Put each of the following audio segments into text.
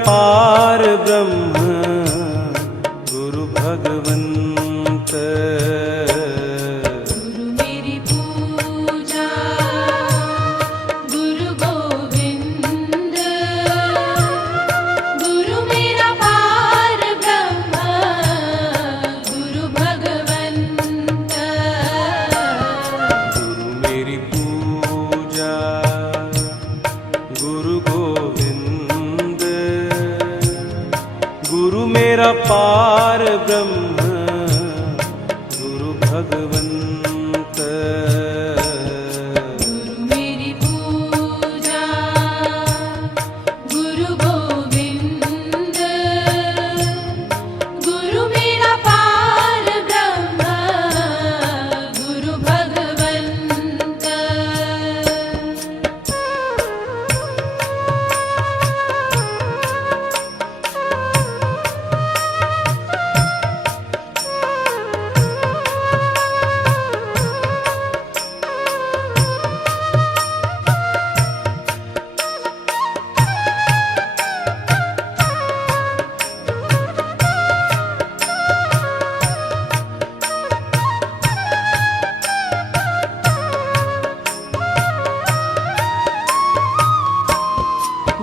पार ब्रह्म गुरु भगवंत। गुरु मेरी पूजा गुरु गोविंद, गुरु मेरा पार ब्रह्म गुरु भगवंत। गुरु मेरी पूजा गुरु गोविंद, गुरु मेरा पार ब्रह्म गुरु भगवंत। गुरु मेरी पूजा गुरु गोविंद, गुरु मेरा पार ब्रह्म गुरु भगवंत।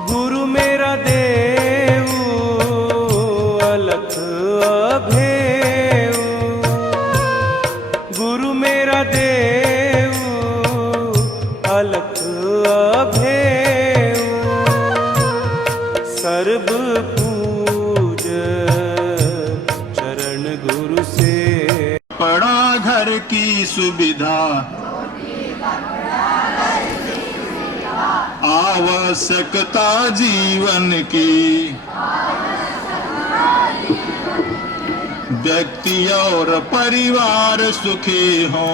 गुरु मेरा देव अलख अभेव, गुरु मेरा देव अलख अभेव। सर्व पूज चरण गुरु से। पड़ा घर की सुविधा, आवश्यकता जीवन की, व्यक्ति और परिवार सुखी हो,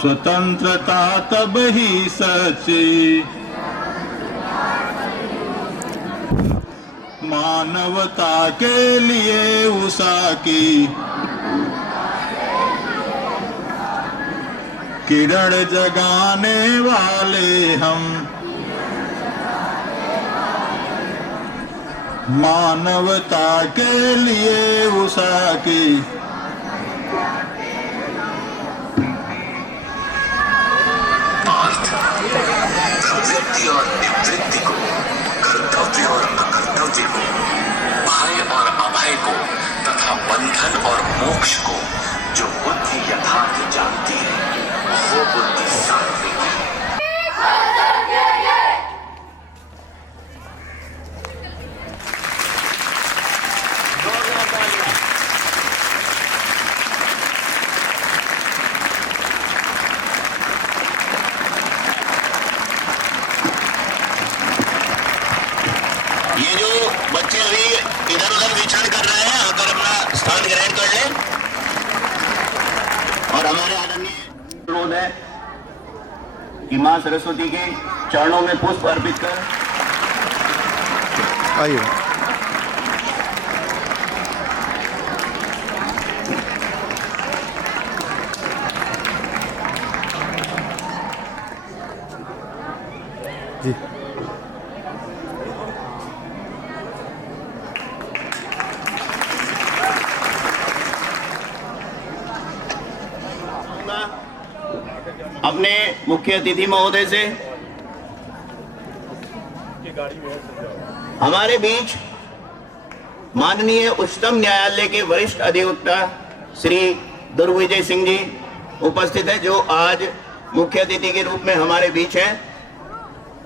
स्वतंत्रता तब ही सच्ची, मानवता के लिए उषा की किरण जगाने वाले हम, मानवता के लिए उषा की। प्रवृत्ति और निवृत्ति को, कर्तव्य और अकर्तव्य को, भय और अभय को तथा बंधन और मोक्ष को जो बुद्धि यथार्थ जानती है वो बुद्धि सात्विक है। ये जो बच्चे अभी इधर उधर विचरण कर रहे हैं, आकर अपना स्थान ग्रहण कर लें। और हमारे आदरणीय अनुरोध है कि मां सरस्वती के चरणों में पुष्प अर्पित कर आइए। जी अपने मुख्य अतिथि महोदय से हमारे बीच माननीय उच्चतम न्यायालय के वरिष्ठ अधिवक्ता श्री दुर्विजय सिंह जी उपस्थित है, जो आज मुख्य अतिथि के रूप में हमारे बीच हैं।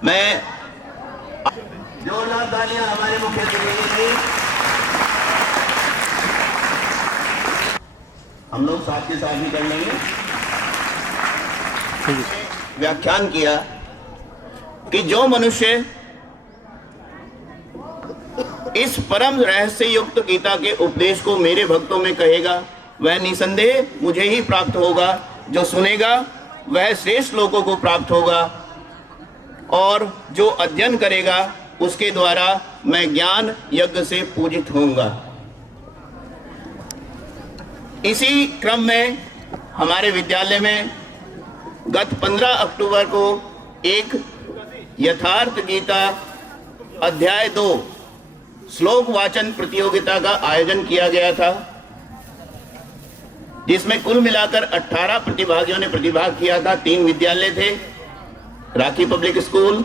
मैं जोरदार तालियां हमारे मुख्य अतिथि के लिए। हम लोग साथ के साथ ही कर लेंगे। व्याख्यान किया कि जो मनुष्य इस परम रहस्य युक्त गीता के उपदेश को मेरे भक्तों में कहेगा वह निसंदेह मुझे ही प्राप्त होगा, जो सुनेगा वह श्रेष्ठ लोगों को प्राप्त होगा, और जो अध्ययन करेगा उसके द्वारा मैं ज्ञान यज्ञ से पूजित होऊंगा। इसी क्रम में हमारे विद्यालय में गत 15 अक्टूबर को एक यथार्थ गीता अध्याय 2 श्लोक वाचन प्रतियोगिता का आयोजन किया गया था, जिसमें कुल मिलाकर 18 प्रतिभागियों ने प्रतिभाग किया था। 3 विद्यालय थे, राखी पब्लिक स्कूल,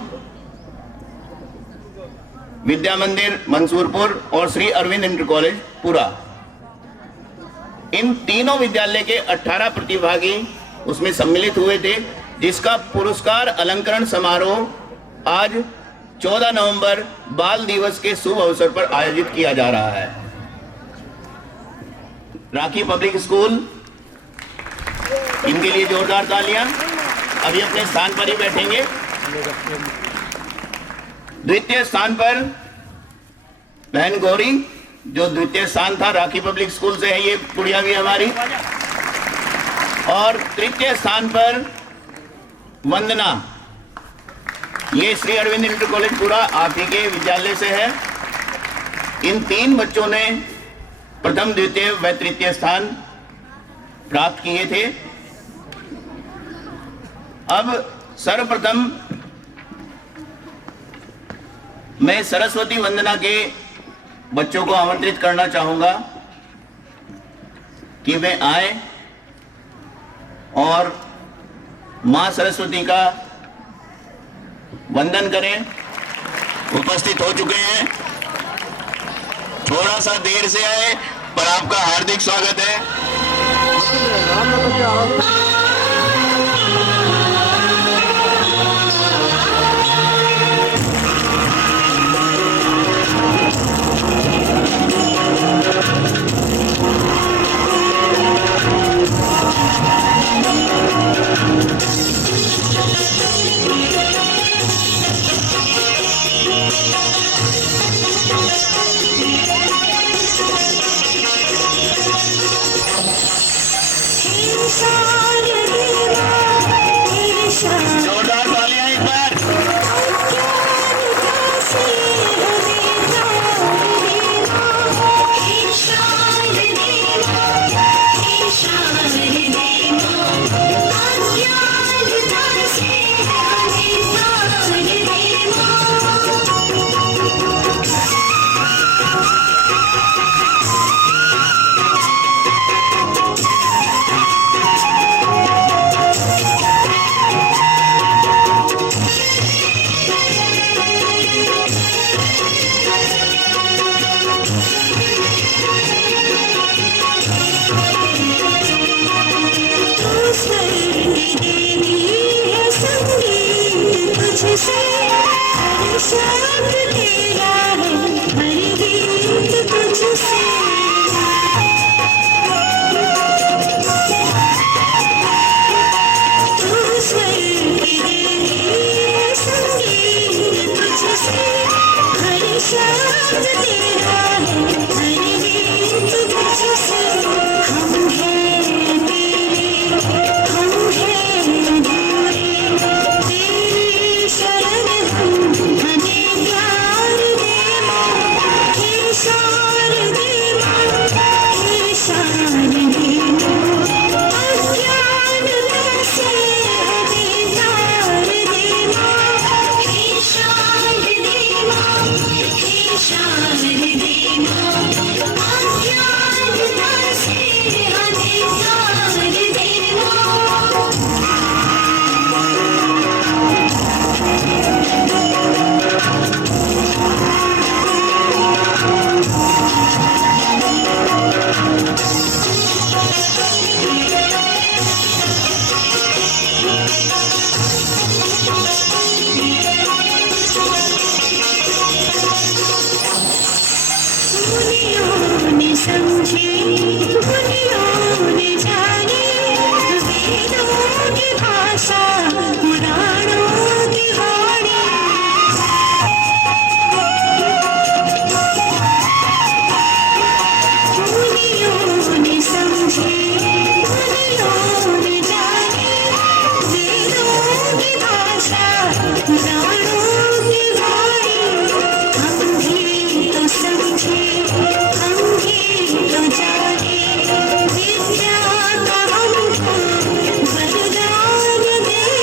विद्या मंदिर मंसूरपुर और श्री अरविंद इंटर कॉलेज पुरा। इन तीनों विद्यालय के 18 प्रतिभागी उसमें सम्मिलित हुए थे, जिसका पुरस्कार अलंकरण समारोह आज 14 नवंबर बाल दिवस के शुभ अवसर पर आयोजित किया जा रहा है। राखी पब्लिक स्कूल, इनके लिए जोरदार तालियां। अभी अपने स्थान पर ही बैठेंगे। द्वितीय स्थान पर बहन गौरी, जो द्वितीय स्थान था, राखी पब्लिक स्कूल से है ये गुड़िया भी हमारी। और तृतीय स्थान पर वंदना, ये श्री अरविंद इंटर कॉलेज पूरा आप ही के विद्यालय से है। इन 3 बच्चों ने प्रथम, द्वितीय व तृतीय स्थान प्राप्त किए थे। अब सर्वप्रथम मैं सरस्वती वंदना के बच्चों को आमंत्रित करना चाहूंगा कि वे आए और मां सरस्वती का वंदन करें। उपस्थित हो चुके हैं, थोड़ा सा देर से आए पर आपका हार्दिक स्वागत है। जोरदार तालियां एक बार। विद्या का हमको वरदान दे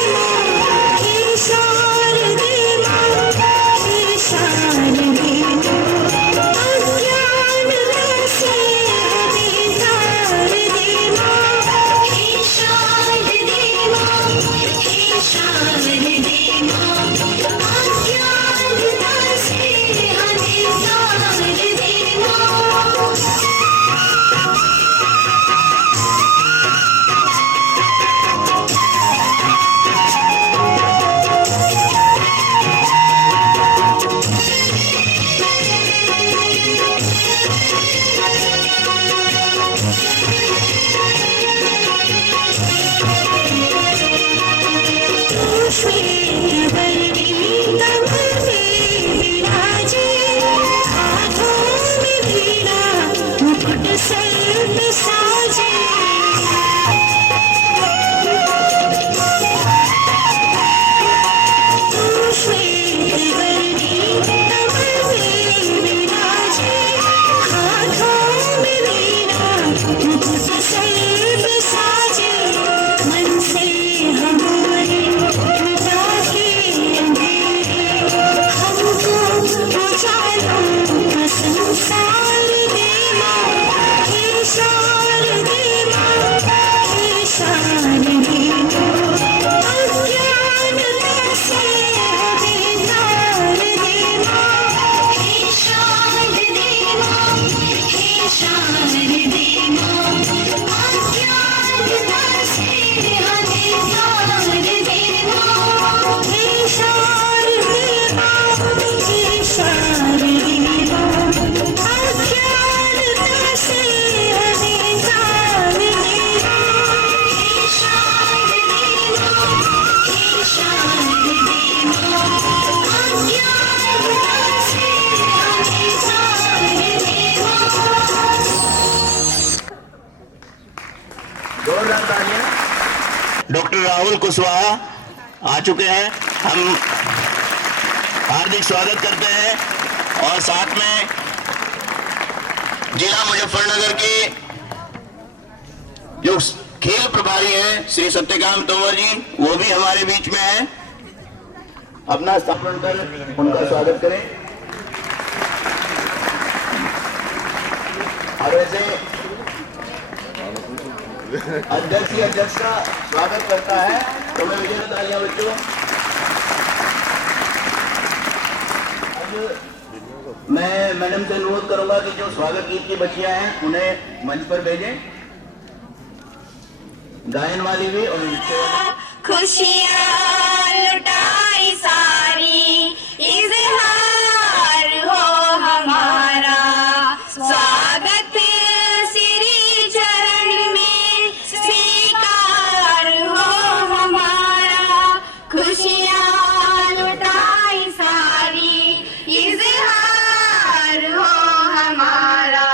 राहुल कुशवाहा आ चुके हैं, हम हार्दिक स्वागत करते हैं। और साथ में जिला मुजफ्फरनगर के जो खेल प्रभारी हैं श्री सत्यकांत तोमर जी, वो भी हमारे बीच में हैं। अपना स्थापन कर उनका स्वागत करें। और ऐसे अध्यक्ष का स्वागत करता है, तो मैं विजय तालियां बच्चों। अब मैं मैडम से अनुरोध करूंगा कि जो स्वागत गीत की बच्चियां हैं उन्हें मंच पर भेजें, गायन वाली भी और नृत्य वाली। खुशियाँ लुटाई सारी, इज़हार हो हमारा, स्वागत श्री चरण में, स्वीकार हो हमारा। खुशियाँ लुटाई सारी, इज़हार हो हमारा,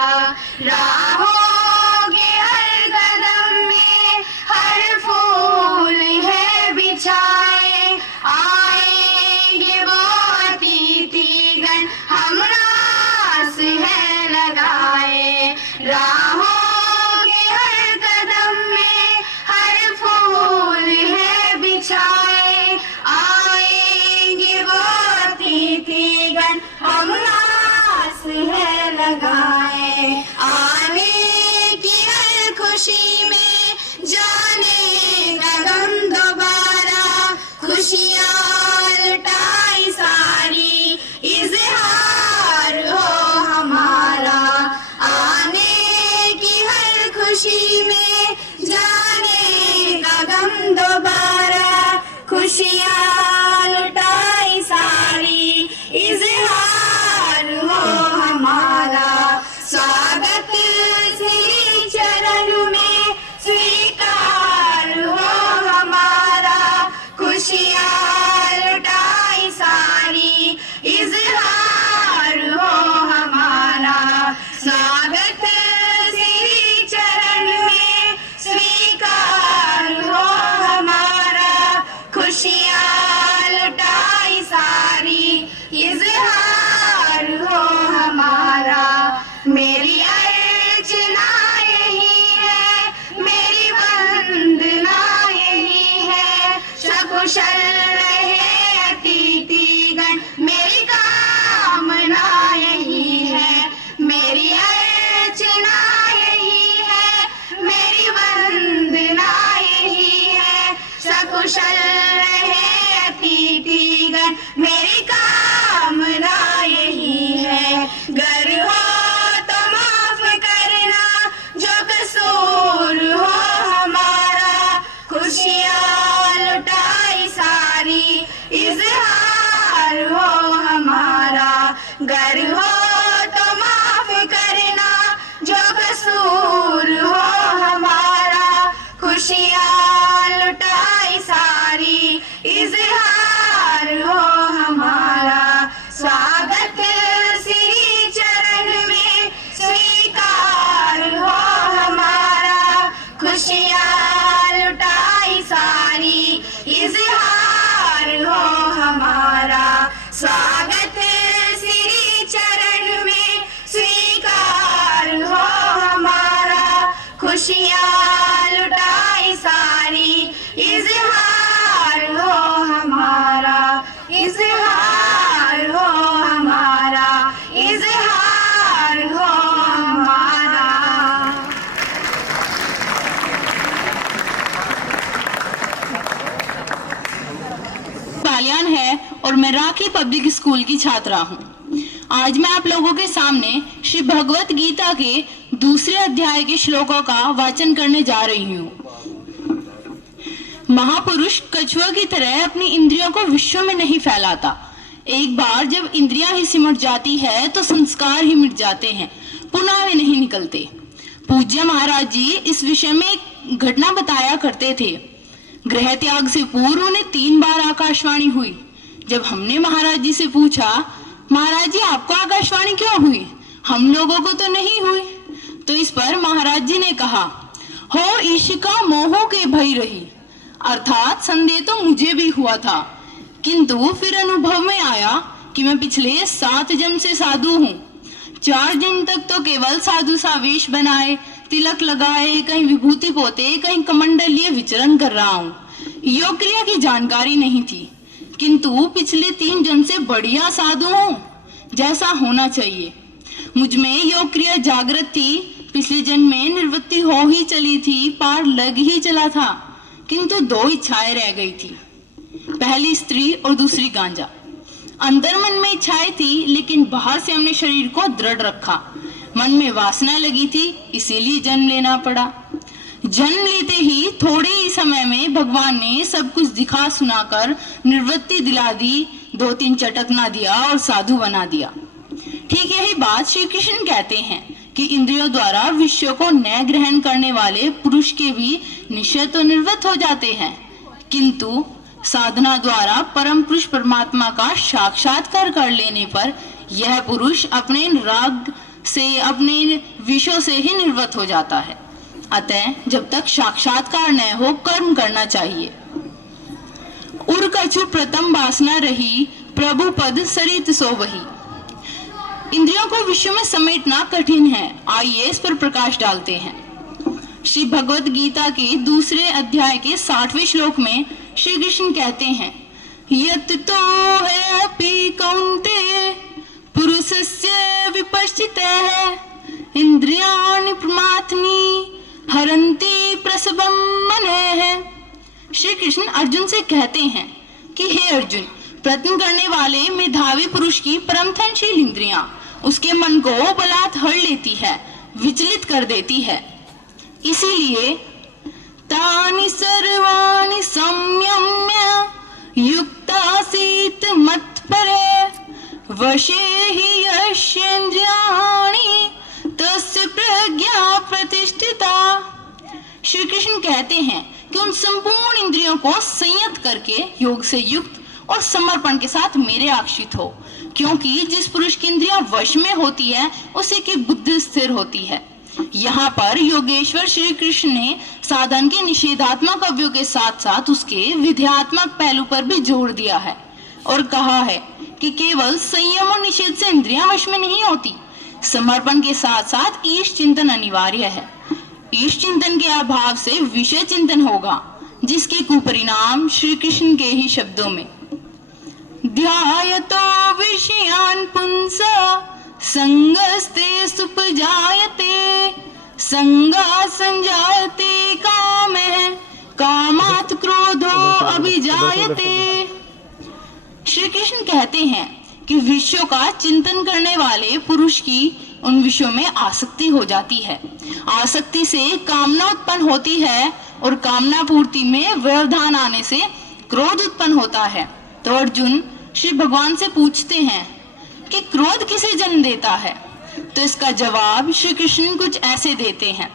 राहों के हर कदम में हर फूल है बिछाए, आएंगे वो अतिथिगण हम रास है लगाए। राहों के हर कदम में हर फूल है बिछाए, आएंगे वो अतिथिगण हम रास है लगाए। आने की हर खुशी में जाने का गम दोबारा, खुशियाँ लुटाई सारी, इज़हार हो हमारा। आने की हर खुशी में जाने का गम दोबारा, खुशियाँ लुटाई सारी, इज़हार हो हमारा। स्वागत श्री चरण में, स्वीकार हो हमारा। खुशियाँ लुटाई सारी, इज़हार हो हमारा। स्वागत श्री चरण में, स्वीकार हो हमारा। खुशियाँ लुटाई सारी, इज़हार हो हमारा। मेरी अर्चना यही है, मेरी वंदना यही है, सकुशल रहे अतिथिगण मेरी कामना यही है। मेरी अर्चना यही है, मेरी वंदना यही है, सकुशल रहे अतिथिगण मेरी कामना यही है। गर हो तो माफ करना जो कसूर हो हमारा, खुशियाँ लुटाई सारी, इज़हार हो हमारा। गर हो तो माफ करना जो कसूर हो हमारा, खुशियाँ लुटाई सारी, इज़हार हो हमारा। स्वागत श्री चरण में, स्वीकार हो हमारा। खुशियाँ लुटाई सारी, इज़हार हो हमारा। स्वागत श्री चरण में, स्वीकार हो हमारा। खुशियाँ लुटाई सारी, इज़हार हो हमारा। इज़हार हो हमारा, इज़हार हो हमारा। बालियान है और मैं राखी पब्लिक स्कूल की छात्रा हूँ। आज मैं आप लोगों के सामने श्री भगवत गीता के दूसरे अध्याय के श्लोकों का वाचन करने जा रही हूँ। महापुरुष कछुआ की तरह अपनी इंद्रियों को विश्व में नहीं फैलाता। एक बार जब इंद्रियां ही सिमट जाती है तो संस्कार ही मिट जाते हैं, पुनः वे नहीं निकलते। पूज्य महाराज जी इस विषय में एक घटना बताया करते थे। गृह त्याग से पूर्व उन्हें 3 बार आकाशवाणी हुई। जब हमने महाराज जी से पूछा, महाराज जी आपको आकाशवाणी क्यों हुई, हम लोगों को तो नहीं हुई, तो इस पर महाराज जी ने कहा, हो ईशिका मोहों के भई रही, अर्थात संदेह तो मुझे भी हुआ था, किंतु फिर अनुभव में आया कि मैं पिछले 7 जन्म से साधु हूँ। 4 जन्म तक तो केवल साधु सा वेश बनाए, तिलक लगाए, कहीं विभूति पोते, कहीं कमंडल लिए विचरण कर रहा हूँ। योग क्रिया की जानकारी नहीं थी, किंतु पिछले 3 जन्म से बढ़िया साधु हूँ, जैसा होना चाहिए। मुझ में योग क्रिया जागृत थी, पिछले जन्म में निवृत्ति हो ही चली थी, पार लग ही चला था, किंतु 2 इच्छाएं रह गई थी, पहली स्त्री और दूसरी गांजा। अंदर मन में इच्छाएं थी, लेकिन बाहर से हमने शरीर को दृढ़ रखा। मन में वासना लगी थी, इसीलिए जन्म लेना पड़ा। जन्म लेते ही थोड़े ही समय में भगवान ने सब कुछ दिखा सुनाकर निवृत्ति दिला दी, 2-3 चटकना दिया और साधु बना दिया। ठीक यही बात श्री कृष्ण कहते हैं कि इंद्रियों द्वारा विषयों को न ग्रहण करने वाले पुरुष के भी निश्चय तो निवृत्त हो जाते हैं, किंतु साधना द्वारा परम पुरुष परमात्मा का साक्षात्कार कर लेने पर यह पुरुष अपने राग से, अपने विषयों से ही निवृत्त हो जाता है। अतः जब तक साक्षात्कार न हो कर्म करना चाहिए। उर कछु प्रथम वासना रही, प्रभु पद सरित सो वही। इंद्रियों को विश्व में समेटना कठिन है, आइए इस पर प्रकाश डालते हैं। श्री भगवत गीता के 2 अध्याय के 60वें श्लोक में श्री कृष्ण कहते हैं, यत तो है अपि कौन्तेय पुरुषस्य विपश्चितः इंद्रियाणि प्रमाथनि हरन्ति प्रसवं मनः। श्री कृष्ण अर्जुन से कहते हैं कि हे अर्जुन, प्रयत्न करने वाले मेधावी पुरुष की परमथनशील इंद्रियां उसके मन को बलात् हर लेती है, विचलित कर देती है। इसीलिए तानि सर्वाणि संयम्य युक्तासीत मत्परे वशे हि यस्येन्द्रियाणि तस्य प्रज्ञा प्रतिष्ठिता। श्री कृष्ण कहते हैं कि उन संपूर्ण इंद्रियों को संयत करके योग से युक्त और समर्पण के साथ मेरे आश्रित हो, क्योंकि जिस पुरुष की इंद्रियां वश में होती है उसी की बुद्धि स्थिर होती है। यहाँ पर योगेश्वर श्री कृष्ण ने साधन के निषेधात्मक अवयव के साथ साथ उसके विध्यात्मक पहलू पर भी जोर दिया है और कहा है कि केवल संयम और निषेध से इंद्रियां वश में नहीं होती, समर्पण के साथ साथ ईश चिंतन अनिवार्य है। ईश चिंतन के अभाव से विषय चिंतन होगा, जिसके कुपरिणाम श्री कृष्ण के ही शब्दों में ध्यायतो विषयान् पुंसा संगस्ते सुपजायते संगा संजायते कामः कामात् क्रोधो अभिजायते। श्री कृष्ण कहते हैं कि विषयों का चिंतन करने वाले पुरुष की उन विषयों में आसक्ति हो जाती है। आसक्ति से कामना उत्पन्न होती है और कामना पूर्ति में व्यवधान आने से क्रोध उत्पन्न होता है। तो अर्जुन श्री भगवान से पूछते हैं कि क्रोध किसे जन्म देता है, तो इसका जवाब श्री कृष्ण कुछ ऐसे देते हैं,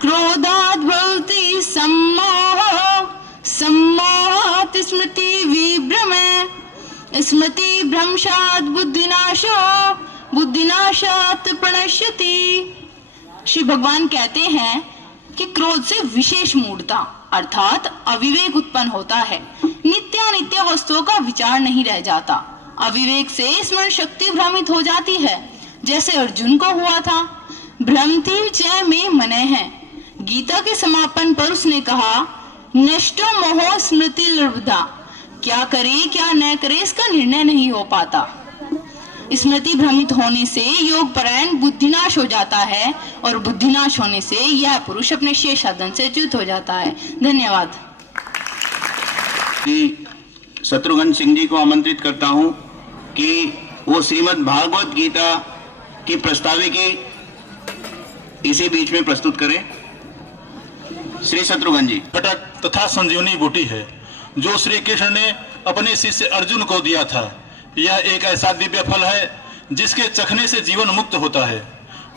क्रोधाद् भवति सम्मोहः सम्मोहात् स्मृति विभ्रमः स्मृति भ्रंशात् बुद्धिनाशो बुद्धिनाशात् प्रणश्यति। श्री भगवान कहते हैं कि क्रोध से विशेष मूढ़ता अर्थात अविवेक उत्पन्न होता है। नित्यानित्य वस्तुओं का विचार नहीं रह जाता। अविवेक से स्मरण शक्ति भ्रमित हो जाती है, जैसे अर्जुन को हुआ था। भ्रमति च में मने है। गीता के समापन पर उसने कहा, नष्टो मोह स्मृति लब्धा। क्या करे क्या न करे इसका निर्णय नहीं हो पाता। स्मृति भ्रमित होने से योग परायण बुद्धिनाश हो जाता है और बुद्धिनाश होने से यह पुरुष अपने शेष साधन से च्युत हो जाता है। धन्यवाद। शत्रुघ्न सिंह जी को आमंत्रित करता हूं कि वो श्रीमद् भागवत गीता की प्रस्ताविकी इसी बीच में प्रस्तुत करें। श्री शत्रुघ्न जी। घटक तथा संजीवनी बूटी है जो श्री कृष्ण ने अपने शिष्य अर्जुन को दिया था। यह एक ऐसा दिव्य फल है जिसके चखने से जीवन मुक्त होता है।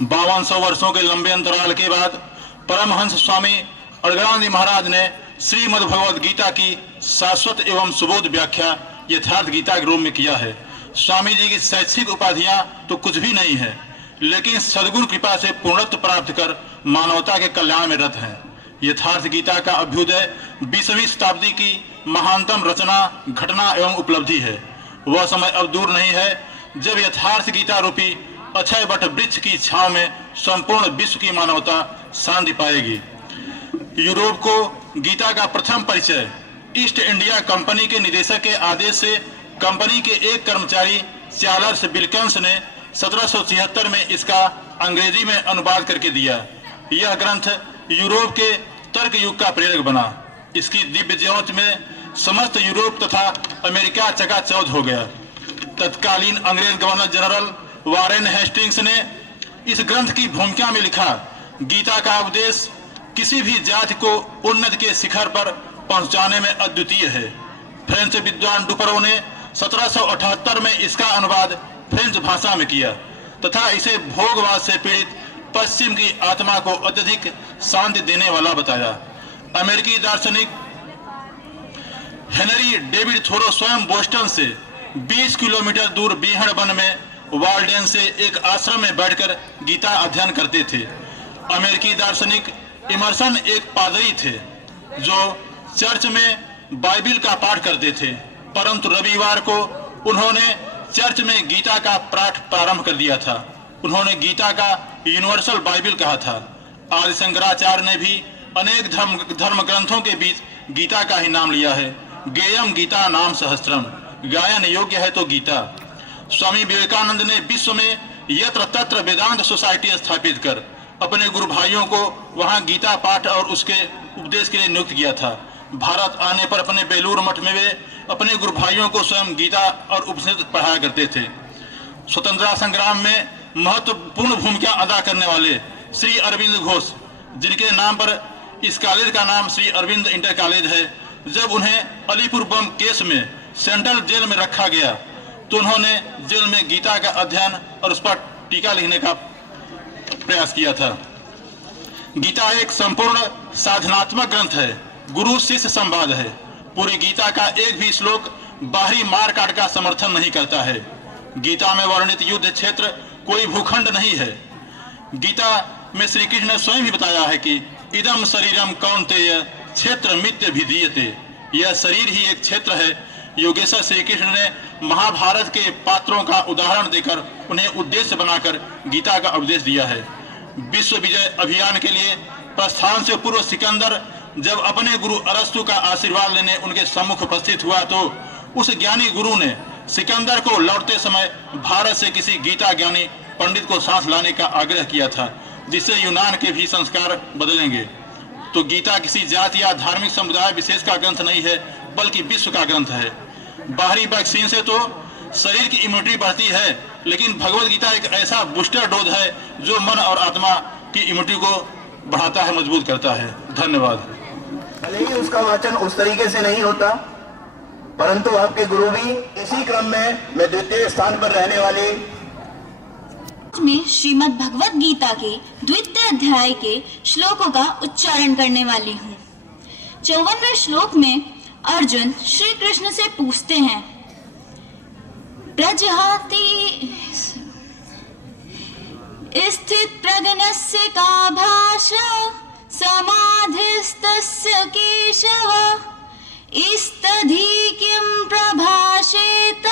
5200 वर्षों के लंबे अंतराल के बाद परमहंस स्वामी अड़गड़ानंद महाराज ने श्रीमद् भगवद गीता की शाश्वत एवं सुबोध व्याख्या यथार्थ गीता के रूप में किया है। स्वामी जी की शैक्षिक उपाधियां तो कुछ भी नहीं है, लेकिन सद्गुरु कृपा से पूर्णत्व प्राप्त कर मानवता के कल्याण में रत हैं। यथार्थ गीता का अभ्युदय 20वीं शताब्दी की महानतम रचना, घटना एवं उपलब्धि है। वह समय अब दूर नहीं है जब यथार्थ गीता रूपी अक्षय वट वृक्ष की छांव में संपूर्ण विश्व की मानवता शांति पाएगी। यूरोप को गीता का प्रथम परिचय ईस्ट इंडिया कंपनी के निदेशक के आदेश से कंपनी के एक कर्मचारी चार्ल्स विल्किंस ने 1776 में इसका अंग्रेजी में अनुवाद करके दिया। यह ग्रंथ यूरोप के तर्क युग का प्रेरक बना। इसकी दिव्य ज्योत में समस्त यूरोप तथा अमेरिका चकाचौंध हो गया। तत्कालीन अंग्रेज गवर्नर जनरल वारेन हेस्टिंग्स ने इस ग्रंथ की भूमिका में लिखा, गीता का उपदेश किसी भी जाति को उन्नति के शिखर पर पहुंचाने में अद्वितीय है। फ्रेंच विद्वान डुपरो ने 1778 में इसका अनुवाद फ्रेंच भाषा में किया तथा इसे भोगवाद से पीड़ित पश्चिम की आत्मा को अत्यधिक शांति देने वाला बताया। अमेरिकी दार्शनिक हेनरी डेविड थोरो स्वयं बोस्टन से 20 किलोमीटर दूर बीहड़ वन में वाल्डेन से एक आश्रम में बैठकर गीता अध्ययन करते थे। अमेरिकी दार्शनिक इमर्सन एक पादरी थे जो चर्च में बाइबिल का पाठ करते थे, परंतु रविवार को उन्होंने चर्च में गीता का पाठ प्रारंभ कर दिया था। उन्होंने गीता का यूनिवर्सल बाइबिल कहा था। आदि शंकराचार्य ने भी अनेक धर्म ग्रंथों के बीच गीता का ही नाम लिया है। गेयम गीता नाम सहस्त्रम, गायन योग्य है तो गीता। स्वामी विवेकानंद ने विश्व में यत्र तत्र वेदांत सोसाइटी स्थापित कर अपने गुरु भाइयों को वहां गीता पाठ और उसके उपदेश के लिए नियुक्त किया था। भारत आने पर अपने बेलूर मठ में वे अपने गुरु भाइयों को स्वयं गीता और उपनिषद पढ़ाया करते थे। स्वतंत्रता संग्राम में महत्वपूर्ण भूमिका अदा करने वाले श्री अरविंद घोष, जिनके नाम पर इस कॉलेज का नाम श्री अरविंद इंटर कॉलेज है, जब उन्हें अलीपुर बम केस में सेंट्रल जेल में रखा गया तो उन्होंने जेल में गीता का अध्ययन और उस पर टीका लिखने का प्रयास किया था। गीता एक संपूर्ण साधनात्मक ग्रंथ है, गुरु शिष्य संवाद है। पूरी गीता का एक भी श्लोक बाहरी मार काट का समर्थन नहीं करता है। गीता में वर्णित युद्ध क्षेत्र कोई भूखंड नहीं है। गीता में श्री कृष्ण ने स्वयं ही बताया है कि इदम शरीरम कौन्तेय क्षेत्र मित्य विधीयते, यह शरीर ही एक क्षेत्र है। योगेश्वर श्री कृष्ण ने महाभारत के पात्रों का उदाहरण देकर उन्हें उद्देश्य बनाकर गीता का उपदेश दिया है। विश्व विजय अभियान के लिए प्रस्थान से पूर्व सिकंदर जब अपने गुरु अरस्तु का आशीर्वाद लेने उनके सम्मुख उपस्थित हुआ तो उस ज्ञानी गुरु ने सिकंदर को लौटते समय भारत से किसी गीता ज्ञानी पंडित को साथ लाने का आग्रह किया था, जिससे यूनान के भी संस्कार बदलेंगे। तो गीता किसी जाति या धार्मिक समुदाय विशेष का ग्रंथ नहीं है, बल्कि विश्व का ग्रंथ है। बाहरी वैक्सीन से तो शरीर की इम्यूनिटी बढ़ती है, लेकिन भगवत गीता एक ऐसा बूस्टर डोज है जो मन और आत्मा की इम्यूनिटी को बढ़ाता है, मजबूत करता है। धन्यवाद। भले ही उसका वाचन उस तरीके से नहीं होता, परंतु आपके गुरु भी इसी क्रम में द्वितीय स्थान पर रहने वाले में श्रीमद् भगवत गीता के द्वितीय अध्याय के श्लोकों का उच्चारण करने वाली हूँ। 54वें श्लोक में अर्जुन श्री कृष्ण से पूछते हैं, प्रजहाति स्थित प्रज्ञस्य का भाषा समाधिस्तस्य केशव इस्तधि किं प्रभाषेत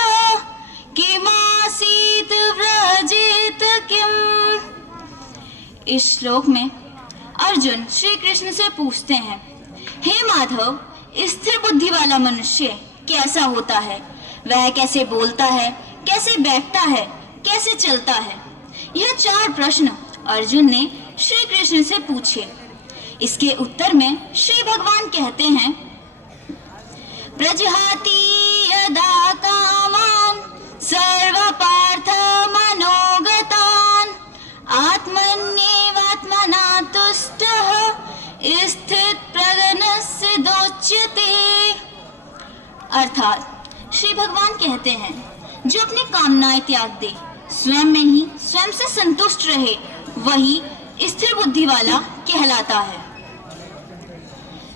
किमासीत व्रजेत किम। इस श्लोक में अर्जुन श्री कृष्ण से पूछते हैं, हे माधव, स्थिर बुद्धि वाला मनुष्य कैसा होता है? वह कैसे बोलता है, कैसे बैठता है, कैसे चलता है? यह 4 प्रश्न अर्जुन ने श्री कृष्ण से पूछे। इसके उत्तर में श्री भगवान कहते हैं, प्रजहाति यदा कामान सर्व पार्थ मनोगतान आत्मन्येवात्मना तुष्टः स्थित प्रज्ञस्य दोच्यते। अर्थात श्री भगवान कहते हैं, जो अपनी कामनाएं त्याग दे, स्वयं में ही स्वयं से संतुष्ट रहे, वही स्थिर बुद्धि वाला कहलाता है।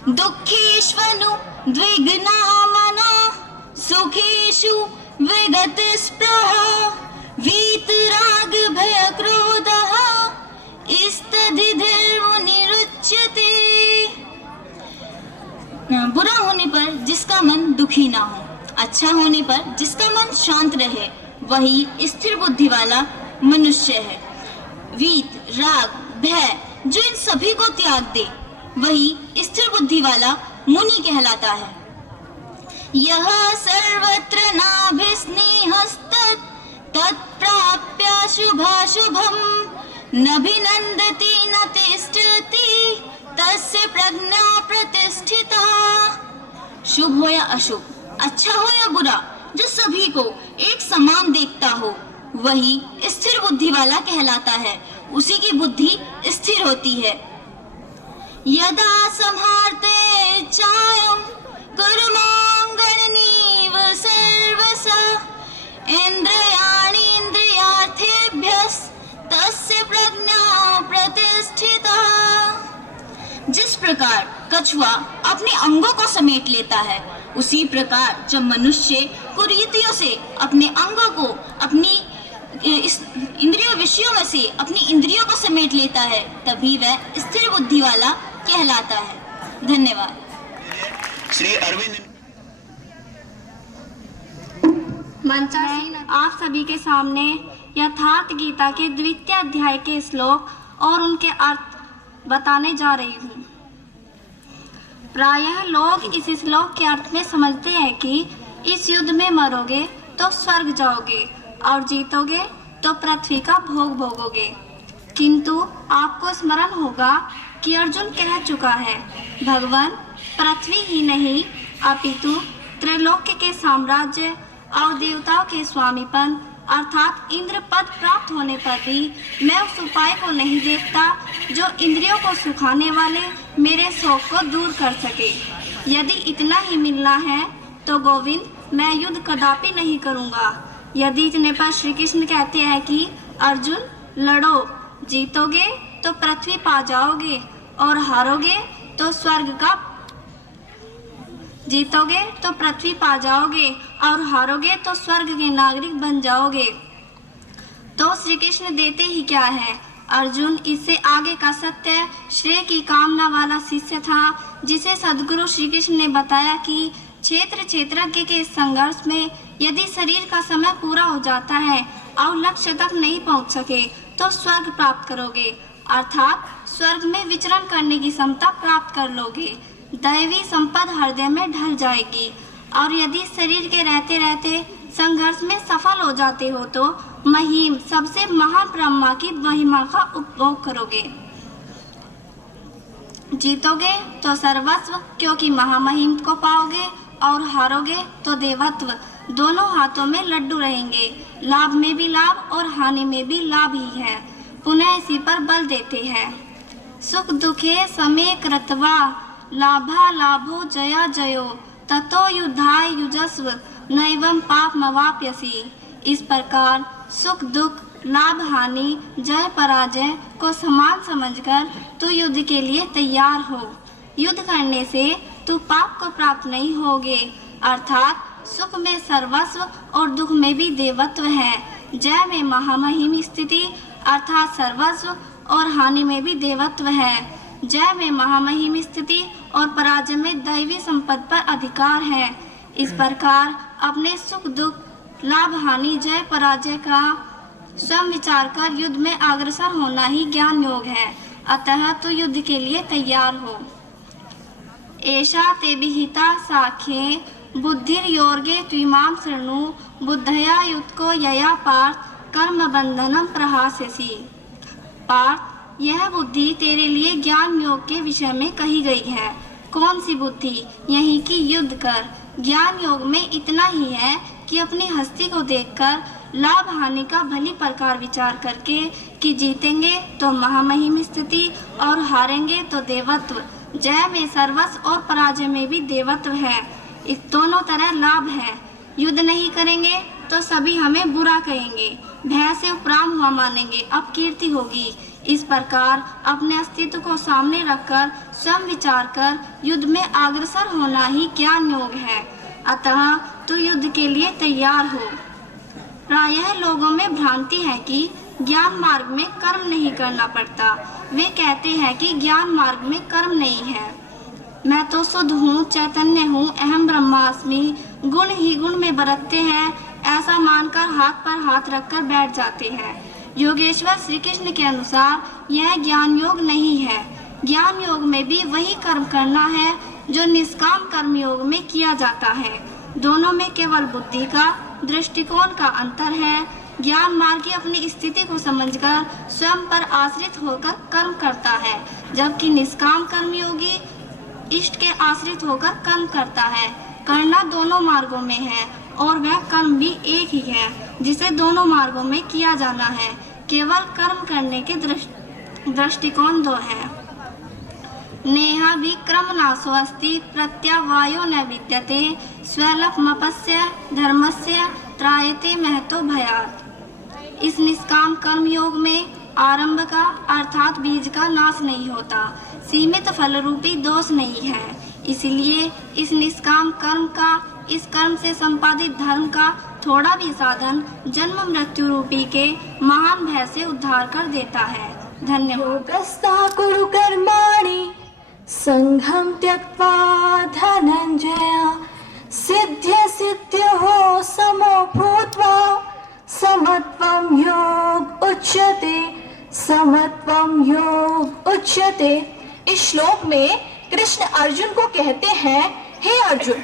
दुखेष्वनु द्विग्ना मनो सुखेषु विगतस्पृहा वीतराग भय क्रोधः स्तधिर्मुनिरुच्यते। दुखी ना हो। अच्छा होने पर जिसका मन शांत रहे वही स्थिर बुद्धि वाला मनुष्य है। वीत, राग, भय जो इन सभी को त्याग दे वही स्थिर बुद्धि वाला मुनि कहलाता है। यह सर्वत्र नाभिस्नेहस्तत् तत्प्राप्य शुभाशुभम् नभिनन्दति न तिष्ठति तस्य प्रज्ञा प्रतिष्ठिता। शुभ हो या अशुभ, अच्छा हो या बुरा, जो सभी को एक समान देखता हो वही स्थिर बुद्धि वाला कहलाता है। उसी की बुद्धि स्थिर होती है। यदा संहार्ते चायं कर्मांगणनीव सर्वसा इंद्रियाणि इंद्रियार्थेभ्यस्तस्य प्रज्ञा प्रतिष्ठिता। जिस प्रकार कछुआ अपने अंगों को समेट लेता है उसी प्रकार जब मनुष्य कुरीतियों से अपने अंगों को अपनी इंद्रियों विषयों में से अपनी इंद्रियों को समेट लेता है तभी वह स्थिर बुद्धि वाला कहलाता है। धन्यवाद। श्री अरविंद मंचासीन आप सभी के सामने यथार्थ गीता के द्वितीय अध्याय के श्लोक और उनके अर्थ बताने जा रही हूँ। प्रायः लोग इस श्लोक के अर्थ में समझते हैं कि इस युद्ध में मरोगे तो स्वर्ग जाओगे और जीतोगे तो पृथ्वी का भोग भोगोगे। किंतु आपको स्मरण होगा कि अर्जुन कह चुका है, भगवान पृथ्वी ही नहीं अपितु त्रैलोक्य के साम्राज्य और देवताओं के स्वामीपन अर्थात इंद्र पद प्राप्त होने पर भी मैं उस उपाय को नहीं देखता जो इंद्रियों को सुखाने वाले मेरे शोक को दूर कर सके। यदि इतना ही मिलना है तो गोविंद मैं युद्ध कदापि नहीं करूँगा। यदि इतने पर श्री कृष्ण कहते हैं कि अर्जुन लड़ो, जीतोगे तो पृथ्वी पा जाओगे और हारोगे तो स्वर्ग का जीतोगे तो पृथ्वी पा जाओगे और हारोगे तो स्वर्ग के नागरिक बन जाओगे, तो श्री कृष्ण देते ही क्या है। अर्जुन इससे आगे का सत्य श्रेय की कामना वाला शिष्य था जिसे सद्गुरु श्री कृष्ण ने बताया कि क्षेत्र क्षेत्रज्ञ के संघर्ष में यदि शरीर का समय पूरा हो जाता है और लक्ष्य तक नहीं पहुंच सके तो स्वर्ग प्राप्त करोगे अर्थात स्वर्ग में विचरण करने की क्षमता प्राप्त कर लोगे। दैवी संपद हृदय में ढल जाएगी और यदि शरीर के रहते रहते संघर्ष में सफल हो जाते हो तो महिम सबसे महान ब्रह्मा की महिमा का उपभोग करोगे। जीतोगे तो सर्वस्व क्योंकि महामहिम को पाओगे और हारोगे तो देवत्व। दोनों हाथों में लड्डू रहेंगे, लाभ में भी लाभ और हानि में भी लाभ ही है। पुनः इसी पर बल देते हैं, सुख दुखे समे कृत्वा लाभा लाभो जया जयो ततो युद्धाय युजस्व नैवं पापमवाप्यसि। इस प्रकार सुख दुख लाभ हानि जय पराजय को समान समझकर तू युद्ध के लिए तैयार हो। युद्ध करने से तू पाप को प्राप्त नहीं होगे अर्थात सुख में सर्वस्व और दुख में भी देवत्व है। जय में महामहिम स्थिति अर्थात सर्वस्व और हानि में भी देवत्व है। जय में महामहिम स्थिति और पराजय में दैवी संपत्ति पर अधिकार है। इस प्रकार अपने सुख दुख लाभ हानि जय पराजय का स्वयं विचार कर युद्ध में अग्रसर होना ही ज्ञान योग है। अतः तो युद्ध के लिए तैयार हो। एषा ते विहिता साख्ये बुद्धिर्योगे त्विमां शृणु बुद्धया युक्तो यया पार्थ कर्म बंधनम प्रहास्यसि। पार्थ यह बुद्धि तेरे लिए ज्ञान योग के विषय में कही गई है। कौन सी बुद्धि? यही कि युद्ध कर। ज्ञान योग में इतना ही है कि अपनी हस्ती को देखकर लाभ हानि का भली प्रकार विचार करके कि जीतेंगे तो महामहिम स्थिति और हारेंगे तो देवत्व। जय में सर्वस्व और पराजय में भी देवत्व है। इस दोनों तरह लाभ है। युद्ध नहीं करेंगे तो सभी हमें बुरा कहेंगे, भय से उपराम हुआ मानेंगे, अपकीर्ति होगी। इस प्रकार अपने अस्तित्व को सामने रखकर स्वयं विचार कर युद्ध में अग्रसर होना ही ज्ञान योग है। अतः तू युद्ध के लिए तैयार हो। प्रायः लोगों में भ्रांति है कि ज्ञान मार्ग में कर्म नहीं करना पड़ता। वे कहते हैं कि ज्ञान मार्ग में कर्म नहीं है। मैं तो शुद्ध हूँ, चैतन्य हूँ, अहम ब्रह्मास्मि। गुण ही गुण में बरतते हैं, ऐसा मानकर हाथ पर हाथ रखकर बैठ जाते हैं। योगेश्वर श्री कृष्ण के अनुसार यह ज्ञान योग नहीं है। ज्ञान योग में भी वही कर्म करना है जो निष्काम कर्म योग में किया जाता है। दोनों में केवल बुद्धि का, दृष्टिकोण का अंतर है। ज्ञान मार्गी अपनी स्थिति को समझकर स्वयं पर आश्रित होकर कर्म करता है, जबकि निष्काम कर्म योगी इष्ट के आश्रित होकर कर्म करता है। करना दोनों मार्गों में है और वह कर्म भी एक ही है जिसे दोनों मार्गों में किया जाना है। केवल कर्म करने के दृष्टिकोण दो है। नेहा विक्रम नाशोऽस्ति प्रत्यवायो न विद्यते स्वलपमपस्य धर्मस्य त्रायते महतो भयात्। इस निष्काम कर्म योग में आरंभ का अर्थात बीज का नाश नहीं होता, सीमित फल रूपी दोष नहीं है। इसलिए इस निष्काम कर्म का, इस कर्म से संपादित धर्म का थोड़ा भी साधन जन्म मृत्यु रूपी के महान भय से उद्धार कर देता है। धन्यवाद। कुरु कर्माणि संघं त्यक्त्वा धनंजय सिद्ध्य सिद्ध्यो समो भूत्वा समत्वं योग उच्यते, समत्वं योग उच्यते। इस श्लोक में कृष्ण अर्जुन को कहते हैं, हे अर्जुन,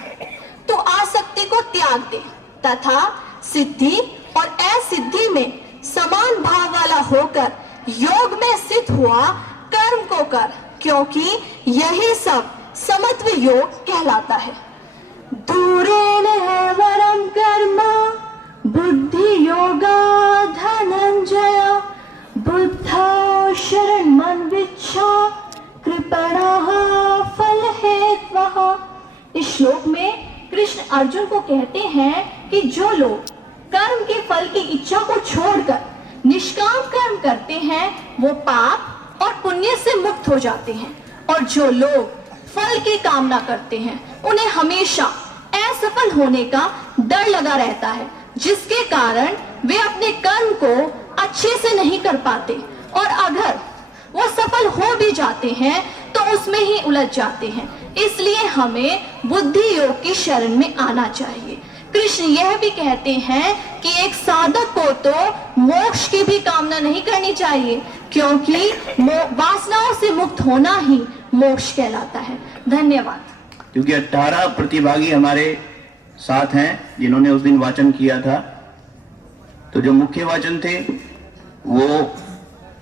तू आसक्ति को त्याग दे तथा सिद्धि और असिद्धि में समान भाव वाला होकर योग में स्थित हुआ कर्म को कर, क्योंकि यही सब समत्व योग कहलाता है। दूरेण है वरम कर्म बुद्धि योगा धनंजय बुद्धौ शरणमन्विच्छा कृपणः फल हेत्वः। इस श्लोक में कृष्ण अर्जुन को कहते हैं कि जो लोग कर्म के फल की इच्छा को छोड़कर निष्काम कर्म करते हैं वो पाप और पुण्य से मुक्त हो जाते हैं, और जो लोग फल की कामना करते हैं उन्हें हमेशा असफल होने का डर लगा रहता है, जिसके कारण वे अपने कर्म को अच्छे से नहीं कर पाते, और अगर वो सफल हो भी जाते हैं तो उसमें ही उलझ जाते हैं। इसलिए हमें बुद्धि योग की शरण में आना चाहिए। कृष्ण यह भी कहते हैं कि एक साधक को तो मोक्ष की भी कामना नहीं करनी चाहिए, क्योंकि वासनाओं से मुक्त होना ही मोक्ष कहलाता है। धन्यवाद। क्योंकि 18 प्रतिभागी हमारे साथ हैं जिन्होंने उस दिन वाचन किया था, तो जो मुख्य वाचन थे वो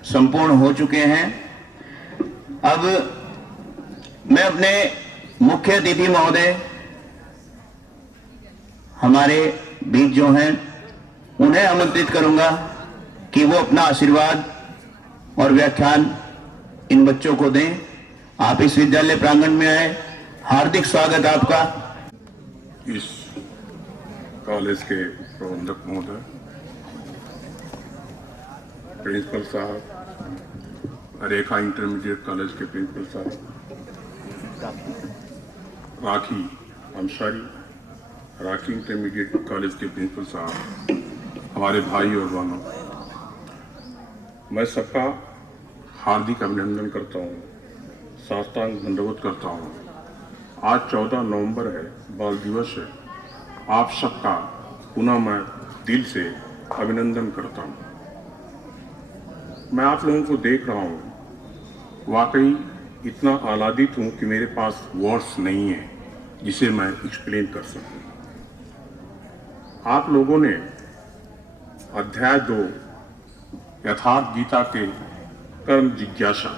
संपूर्ण हो चुके हैं। अब मैं अपने मुख्य अतिथि महोदय हमारे बीच जो हैं उन्हें आमंत्रित करूंगा कि वो अपना आशीर्वाद और व्याख्यान इन बच्चों को दें। आप इस विद्यालय प्रांगण में आए, हार्दिक स्वागत आपका। इस कॉलेज के प्रबंधक महोदय, प्रिंसिपल साहब, रेखा इंटरमीडिएट कॉलेज के प्रिंसिपल साहब, राखी अंसारी, राखी इंटरमीडिएट कॉलेज के प्रिंसिपल साहब, हमारे भाई और बहनों, मैं सबका हार्दिक अभिनंदन करता हूँ, साष्टांग दंडवत करता हूँ। आज 14 नवंबर है, बाल दिवस है। आप सबका पुनः मैं दिल से अभिनंदन करता हूँ। मैं आप लोगों को देख रहा हूँ, वाकई इतना आह्लादित हूँ कि मेरे पास वर्ड्स नहीं है जिसे मैं एक्सप्लेन कर सकूँ। आप लोगों ने अध्याय 2 यथार्थ गीता के कर्म जिज्ञासा,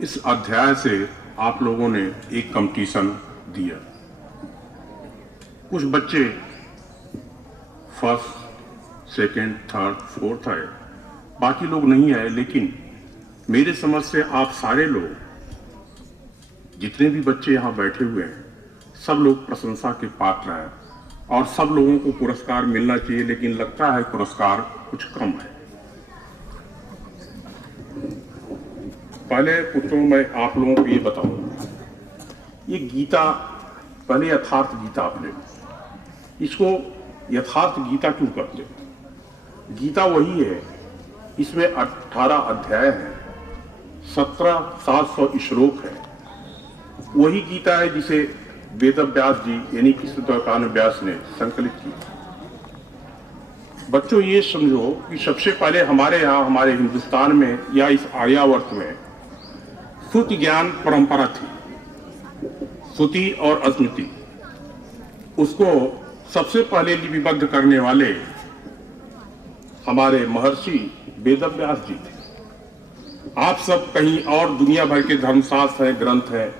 इस अध्याय से आप लोगों ने एक कंपटीशन दिया। कुछ बच्चे फर्स्ट, सेकंड, थर्ड, फोर्थ आए, बाकी लोग नहीं आए, लेकिन मेरे समझ से आप सारे लोग, जितने भी बच्चे यहाँ बैठे हुए हैं, सब लोग प्रशंसा के पात्र हैं और सब लोगों को पुरस्कार मिलना चाहिए, लेकिन लगता है पुरस्कार कुछ कम है। पहले पुत्रों, मैं आप लोगों को ये बताऊंगा, ये गीता, पहले यथार्थ गीता आपने, इसको यथार्थ गीता क्यों कहते हो? गीता वही है, इसमें 18 अध्याय हैं, 17,700 श्लोक है। वही गीता है जिसे वेद व्यास जी यानी कृष्ण व्यास ने संकलित की। बच्चों ये समझो कि सबसे पहले हमारे यहाँ, हमारे हिंदुस्तान में या इस आर्यावर्त में श्रुति ज्ञान परंपरा थी, श्रुति और स्मृति। उसको सबसे पहले लिपिबद्ध करने वाले हमारे महर्षि वेदव्यास जी थे। आप सब कहीं और दुनिया भर के धर्मशास्त्र हैं, ग्रंथ हैं,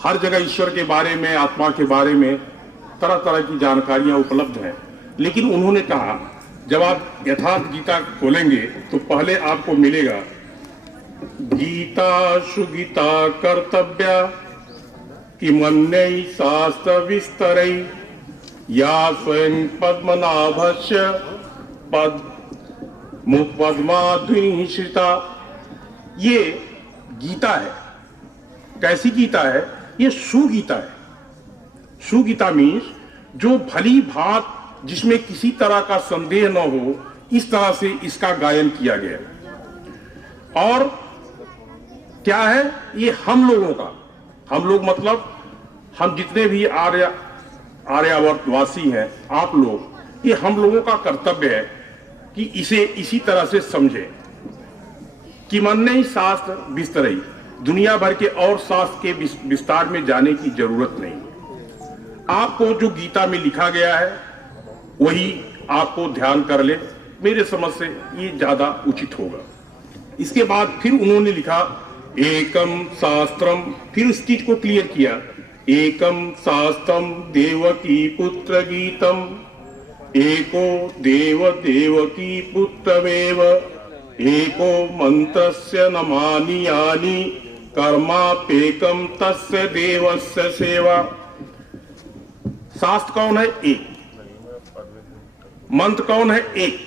हर जगह ईश्वर के बारे में, आत्मा के बारे में तरह तरह की जानकारियां उपलब्ध हैं। लेकिन उन्होंने कहा जब आप यथार्थ गीता खोलेंगे तो पहले आपको मिलेगा गीता सुगीता कर्तव्या किमन्यै शास्त्र विस्तरै या स्वयं पद्मनाभस्य पद्माद्विनिश्रिता। ये गीता है। कैसी गीता है? ये सुगीता है। सुगीता मीन्स जो भली भांत, जिसमें किसी तरह का संदेह न हो, इस तरह से इसका गायन किया गया। और क्या है ये? हम लोगों का, हम लोग मतलब हम जितने भी आर्यावर्तवासी हैं, आप लोग, ये हम लोगों का कर्तव्य है कि इसे इसी तरह से समझें कि मन नहीं शास्त्र विस्तरई, दुनिया भर के और शास्त्र के विस्तार में जाने की जरूरत नहीं। आपको जो गीता में लिखा गया है वही आपको ध्यान कर ले। मेरे समझ से ये ज्यादा उचित होगा। इसके बाद फिर उन्होंने लिखा एकम शास्त्रम, फिर उस चीज को क्लियर किया, एकम शास्त्रम देवकी पुत्र गीतम, एको देव देवकी पुत्रमेव, एको मंत्रस्य नमानि यानि, कर्मापेकम तस्य देवस्य सेवा। शास्त्र कौन है? एक। मंत्र कौन है? एक।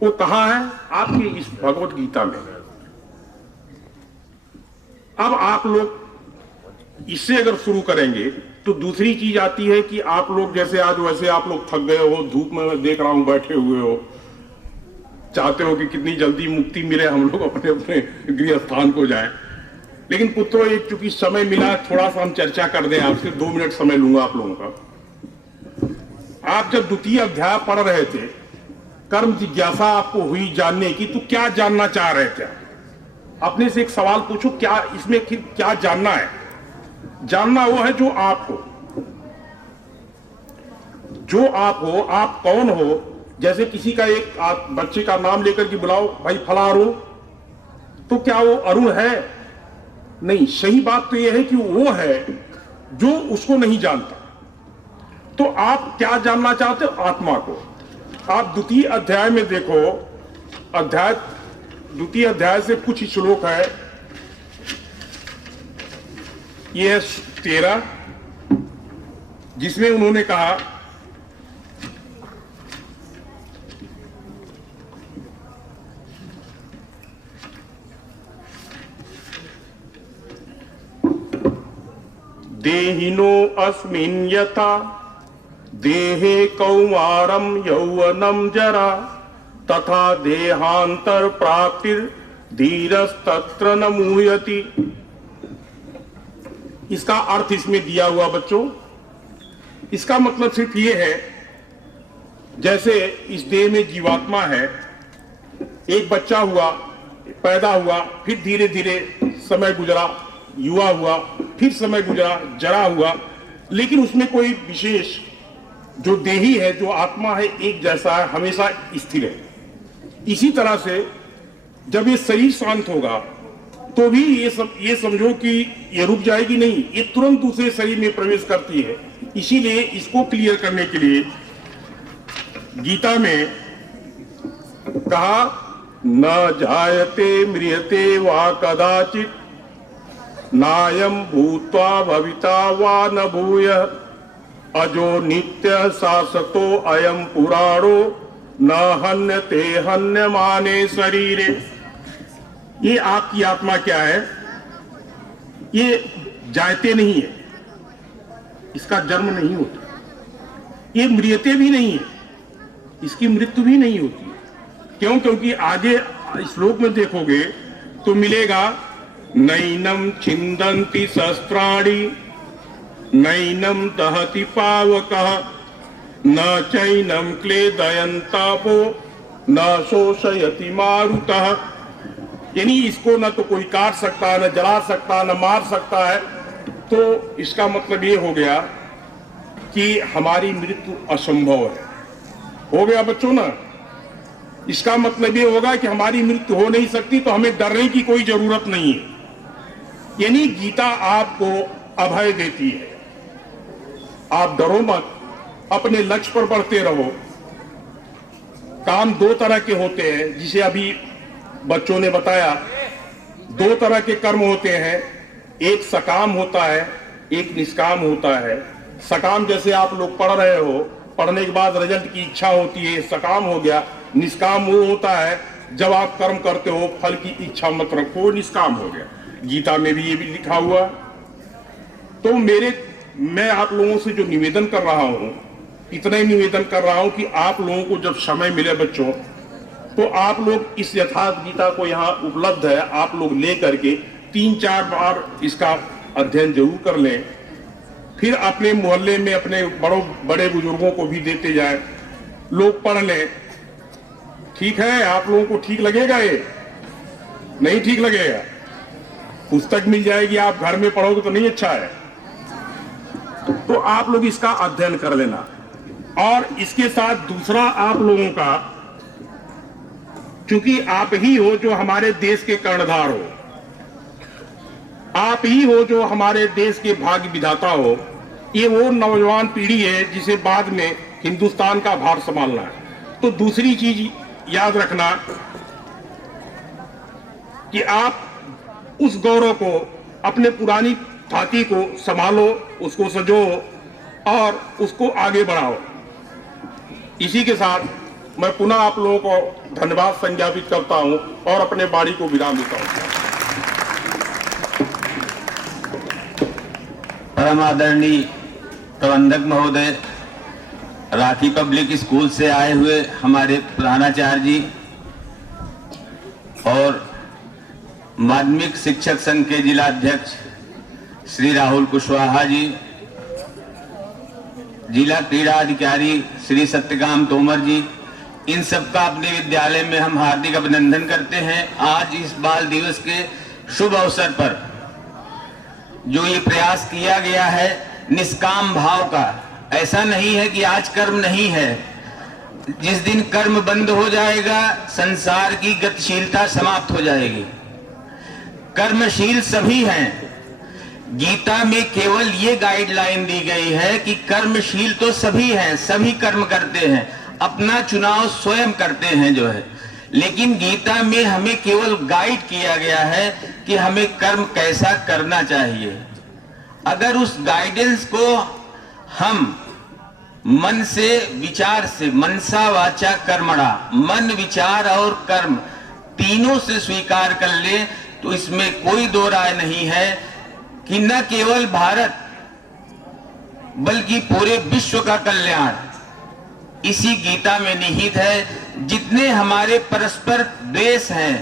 वो कहां है? आपकी इस भगवत गीता में। अब आप लोग इससे अगर शुरू करेंगे तो दूसरी चीज आती है कि आप लोग जैसे आज वैसे आप लोग थक गए हो, धूप में मैं देख रहा हूं बैठे हुए हो, चाहते हो कि कितनी जल्दी मुक्ति मिले, हम लोग अपने अपने गृह स्थान को जाएं। लेकिन पुत्रों, एक चूंकि समय मिला, थोड़ा सा हम चर्चा कर दें आपसे। 2 मिनट समय लूंगा आप लोगों का। आप जब द्वितीय अध्याय पढ़ रहे थे, कर्म जिज्ञासा आपको हुई जानने की, तो क्या जानना चाह रहे थे? अपने से एक सवाल पूछो, क्या इसमें क्या जानना है? जानना वो है जो आप हो। जो आप हो, आप कौन हो? जैसे किसी का एक बच्चे का नाम लेकर के बुलाओ, भाई फला अरुण, तो क्या वो अरुण है? नहीं। सही बात तो यह है कि वो है जो उसको नहीं जानता। तो आप क्या जानना चाहते हो? आत्मा को। आप द्वितीय अध्याय में देखो, द्वितीय अध्याय से कुछ श्लोक है, यह है 13, जिसमें उन्होंने कहा देहिनो अस्मिन् यथा देहे कौमारम यौवनम जरा तथा देहांतर प्राप्तिर धीरस्तत्र न मुह्यति। इसका अर्थ इसमें दिया हुआ बच्चों। इसका मतलब सिर्फ ये है, जैसे इस देह में जीवात्मा है, एक बच्चा हुआ, पैदा हुआ, फिर धीरे धीरे समय गुजरा, युवा हुआ, फिर समय गुजरा, जरा हुआ, लेकिन उसमें कोई विशेष जो देही है, जो आत्मा है, एक जैसा है, हमेशा स्थिर है। इसी तरह से जब ये शरीर शांत होगा तो भी ये समझो कि ये रुक जाएगी नहीं, ये तुरंत दूसरे शरीर में प्रवेश करती है। इसीलिए इसको क्लियर करने के लिए गीता में कहा न जायते म्रियते वा कदाचित नायम भूत्वा भविता वा न भूयः अजो नित्य शाश्वतो अयम पुराणो न हन्यते हन्यमाने शरीरे। ये आपकी आत्मा क्या है? ये जायते नहीं है, इसका जन्म नहीं होता। ये म्रियते भी नहीं है, इसकी मृत्यु भी नहीं होती। क्यों? क्योंकि आगे श्लोक में देखोगे तो मिलेगा नैनम छिन्दन्ति शस्त्राणि नैनम दहति पावकः न चैनम क्लेदयन्तापो न शोषयति मारुतः। यानी इसको न तो कोई काट सकता है, न जला सकता, न मार सकता है। तो इसका मतलब ये हो गया कि हमारी मृत्यु असंभव है। हो गया बच्चों ना? इसका मतलब ये होगा कि हमारी मृत्यु हो नहीं सकती, तो हमें डरने की कोई जरूरत नहीं है। यानी गीता आपको अभय देती है। आप डरो मत, अपने लक्ष्य पर बढ़ते रहो। काम दो तरह के होते हैं, जिसे अभी बच्चों ने बताया। दो तरह के कर्म होते हैं, एक सकाम होता है, एक निष्काम होता है। सकाम जैसे आप लोग पढ़ रहे हो, पढ़ने के बाद रिजल्ट की इच्छा होती है, सकाम हो गया। निष्काम वो होता है जब आप कर्म करते हो, फल की इच्छा मत रखो, निष्काम हो गया। गीता में भी ये भी लिखा हुआ। तो मैं आप लोगों से जो निवेदन कर रहा हूं, इतना ही निवेदन कर रहा हूं कि आप लोगों को जब समय मिले बच्चों, तो आप लोग इस यथार्थ गीता को यहाँ उपलब्ध है, आप लोग ले करके 3-4 बार इसका अध्ययन जरूर कर लें। फिर अपने मोहल्ले में अपने बड़े बुजुर्गों को भी देते जाएं, लोग पढ़ लें। ठीक है? आप लोगों को ठीक लगेगा? ये नहीं ठीक लगेगा? पुस्तक मिल जाएगी, आप घर में पढ़ोगे तो नहीं अच्छा है। तो आप लोग इसका अध्ययन कर लेना। और इसके साथ दूसरा आप लोगों का, क्योंकि आप ही हो जो हमारे देश के कर्णधार हो, आप ही हो जो हमारे देश के भाग्य विधाता हो। ये वो नौजवान पीढ़ी है जिसे बाद में हिंदुस्तान का भार संभालना है। तो दूसरी चीज याद रखना कि आप उस गौरव को, अपने पुरानी थाती को संभालो, उसको सजो और उसको आगे बढ़ाओ। इसी के साथ मैं पुनः आप लोगों को धन्यवाद संज्ञापित करता हूं और अपने वाणी को विराम देता हूं। परम आदरणीय प्रबंधक महोदय, राठी पब्लिक स्कूल से आए हुए हमारे प्रधानाचार्य जी और माध्यमिक शिक्षक संघ के जिला अध्यक्ष श्री राहुल कुशवाहा जी, जिला क्रीड़ा अधिकारी श्री सत्यकाम तोमर जी, इन सबका अपने विद्यालय में हम हार्दिक अभिनंदन करते हैं। आज इस बाल दिवस के शुभ अवसर पर जो ये प्रयास किया गया है निष्काम भाव का, ऐसा नहीं है कि आज कर्म नहीं है। जिस दिन कर्म बंद हो जाएगा, संसार की गतिशीलता समाप्त हो जाएगी। कर्मशील सभी हैं। गीता में केवल ये गाइडलाइन दी गई है कि कर्मशील तो सभी हैं, सभी कर्म करते हैं, अपना चुनाव स्वयं करते हैं जो है। लेकिन गीता में हमें केवल गाइड किया गया है कि हमें कर्म कैसा करना चाहिए। अगर उस गाइडेंस को हम मन से, विचार से, मनसा वाचा कर्मणा, मन, विचार और कर्म तीनों से स्वीकार कर ले, तो इसमें कोई दो राय नहीं है कि न केवल भारत बल्कि पूरे विश्व का कल्याण इसी गीता में निहित है। जितने हमारे परस्पर द्वेष हैं,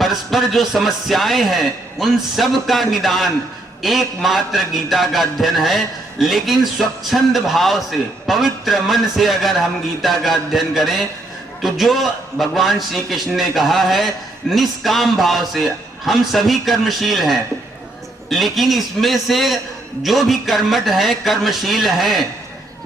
परस्पर जो समस्याएं हैं, उन सब का निदान एकमात्र गीता का अध्ययन है। लेकिन स्वच्छंद भाव से, पवित्र मन से अगर हम गीता का अध्ययन करें, तो जो भगवान श्री कृष्ण ने कहा है, निष्काम भाव से, हम सभी कर्मशील हैं, लेकिन इसमें से जो भी कर्मठ हैं, कर्मशील हैं,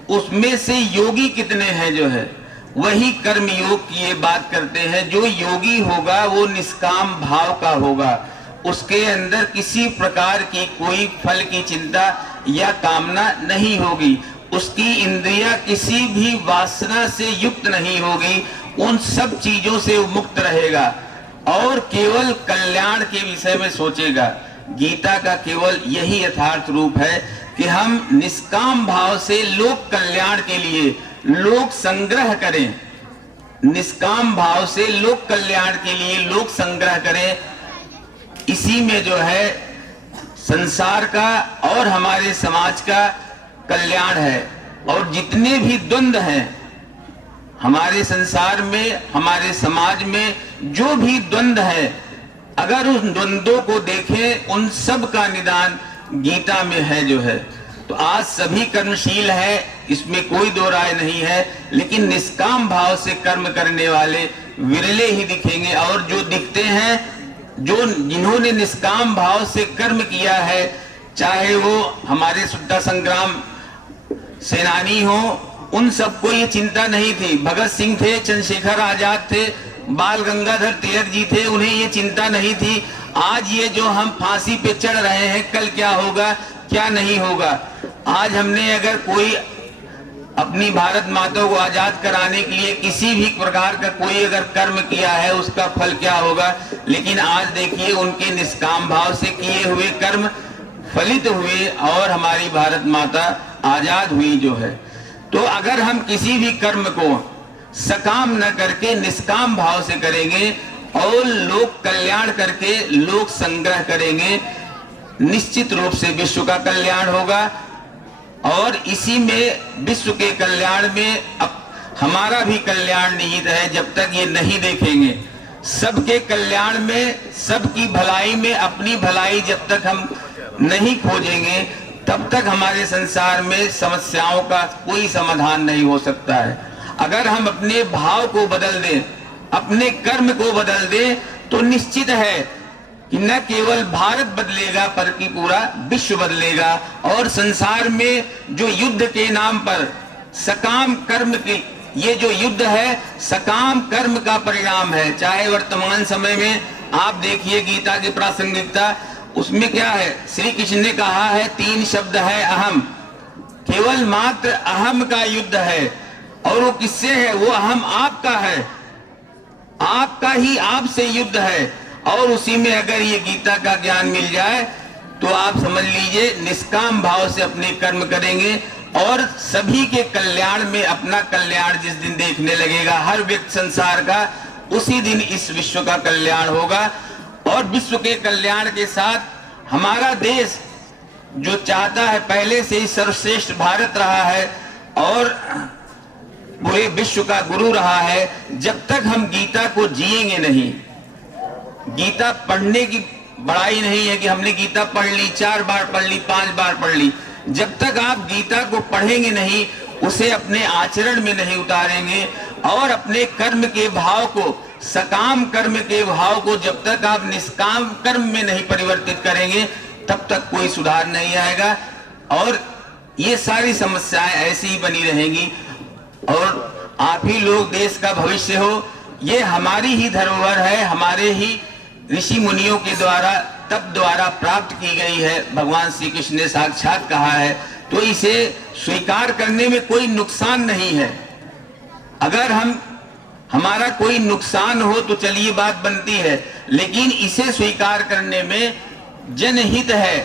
उसमें से योगी कितने हैं जो है, वही कर्म योग की ये बात करते हैं। जो योगी होगा वो निष्काम भाव का होगा, उसके अंदर किसी प्रकार की कोई फल की चिंता या कामना नहीं होगी, उसकी इंद्रियां किसी भी वासना से युक्त नहीं होगी, उन सब चीजों से वो मुक्त रहेगा और केवल कल्याण के विषय में सोचेगा। गीता का केवल यही यथार्थ रूप है कि हम निष्काम भाव से लोक कल्याण के लिए लोक संग्रह करें, निष्काम भाव से लोक कल्याण के लिए लोक संग्रह करें। इसी में जो है संसार का और हमारे समाज का कल्याण है। और जितने भी द्वंद्व हैं हमारे संसार में, हमारे समाज में, जो भी द्वंद्व है, अगर उन द्वंद्वों को देखें, उन सब का निदान गीता में है जो है। तो आज सभी कर्मशील है, इसमें कोई दो राय नहीं है, लेकिन निष्काम भाव से कर्म करने वाले विरले ही दिखेंगे। और जो दिखते हैं, जिन्होंने निष्काम भाव से कर्म किया है, चाहे वो हमारे स्वतंत्रता संग्राम सेनानी हो, उन सबको ये चिंता नहीं थी। भगत सिंह थे, चंद्रशेखर आजाद थे, बाल गंगाधर तिलक जी थे, उन्हें ये चिंता नहीं थी। आज ये जो हम फांसी पे चढ़ रहे हैं, कल क्या होगा क्या नहीं होगा। आज हमने अगर कोई अपनी भारत माता को आजाद कराने के लिए किसी भी प्रकार का कोई अगर कर्म किया है, उसका फल क्या होगा। लेकिन आज देखिए, उनके निष्काम भाव से किए हुए कर्म फलित हुए और हमारी भारत माता आजाद हुई जो है। तो अगर हम किसी भी कर्म को सकाम न करके निष्काम भाव से करेंगे और लोक कल्याण करके लोक संग्रह करेंगे, निश्चित रूप से विश्व का कल्याण होगा। और इसी में विश्व के कल्याण में अब हमारा भी कल्याण निहित है। जब तक ये नहीं देखेंगे, सबके कल्याण में, सबकी भलाई में अपनी भलाई जब तक हम नहीं खोजेंगे, तब तक हमारे संसार में समस्याओं का कोई समाधान नहीं हो सकता है। अगर हम अपने भाव को बदल दें, अपने कर्म को बदल दें, तो निश्चित है कि न केवल भारत बदलेगा, बल्कि पूरा विश्व बदलेगा। और संसार में जो युद्ध के नाम पर सकाम कर्म के, ये जो युद्ध है सकाम कर्म का परिणाम है। चाहे वर्तमान समय में आप देखिए गीता की प्रासंगिकता, उसमें क्या है, श्री कृष्ण ने कहा है 3 शब्द है अहम, केवल मात्र अहम का युद्ध है। और वो किससे है? वो अहम आपका है, आपका ही आपसे युद्ध है। और उसी में अगर ये गीता का ज्ञान मिल जाए तो आप समझ लीजिए निष्काम भाव से अपने कर्म करेंगे और सभी के कल्याण में अपना कल्याण जिस दिन देखने लगेगा हर व्यक्ति संसार का, उसी दिन इस विश्व का कल्याण होगा। और विश्व के कल्याण के साथ हमारा देश जो चाहता है, पहले से ही सर्वश्रेष्ठ भारत रहा है और पूरे विश्व का गुरु रहा है। जब तक हम गीता को जिएंगे नहीं, गीता पढ़ने की बड़ाई नहीं है कि हमने गीता पढ़ ली, 4 बार पढ़ ली, 5 बार पढ़ ली। जब तक आप गीता को पढ़ेंगे नहीं, उसे अपने आचरण में नहीं उतारेंगे और अपने कर्म के भाव को, सकाम कर्म के भाव को जब तक आप निष्काम कर्म में नहीं परिवर्तित करेंगे, तब तक कोई सुधार नहीं आएगा और ये सारी समस्याएं ऐसी ही बनी रहेंगी। और आप ही लोग देश का भविष्य हो, ये हमारी ही धरोहर है, हमारे ही ऋषि मुनियों के द्वारा, तप द्वारा प्राप्त की गई है। भगवान श्री कृष्ण ने साक्षात कहा है, तो इसे स्वीकार करने में कोई नुकसान नहीं है। अगर हमारा कोई नुकसान हो तो चलिए बात बनती है, लेकिन इसे स्वीकार करने में जनहित है,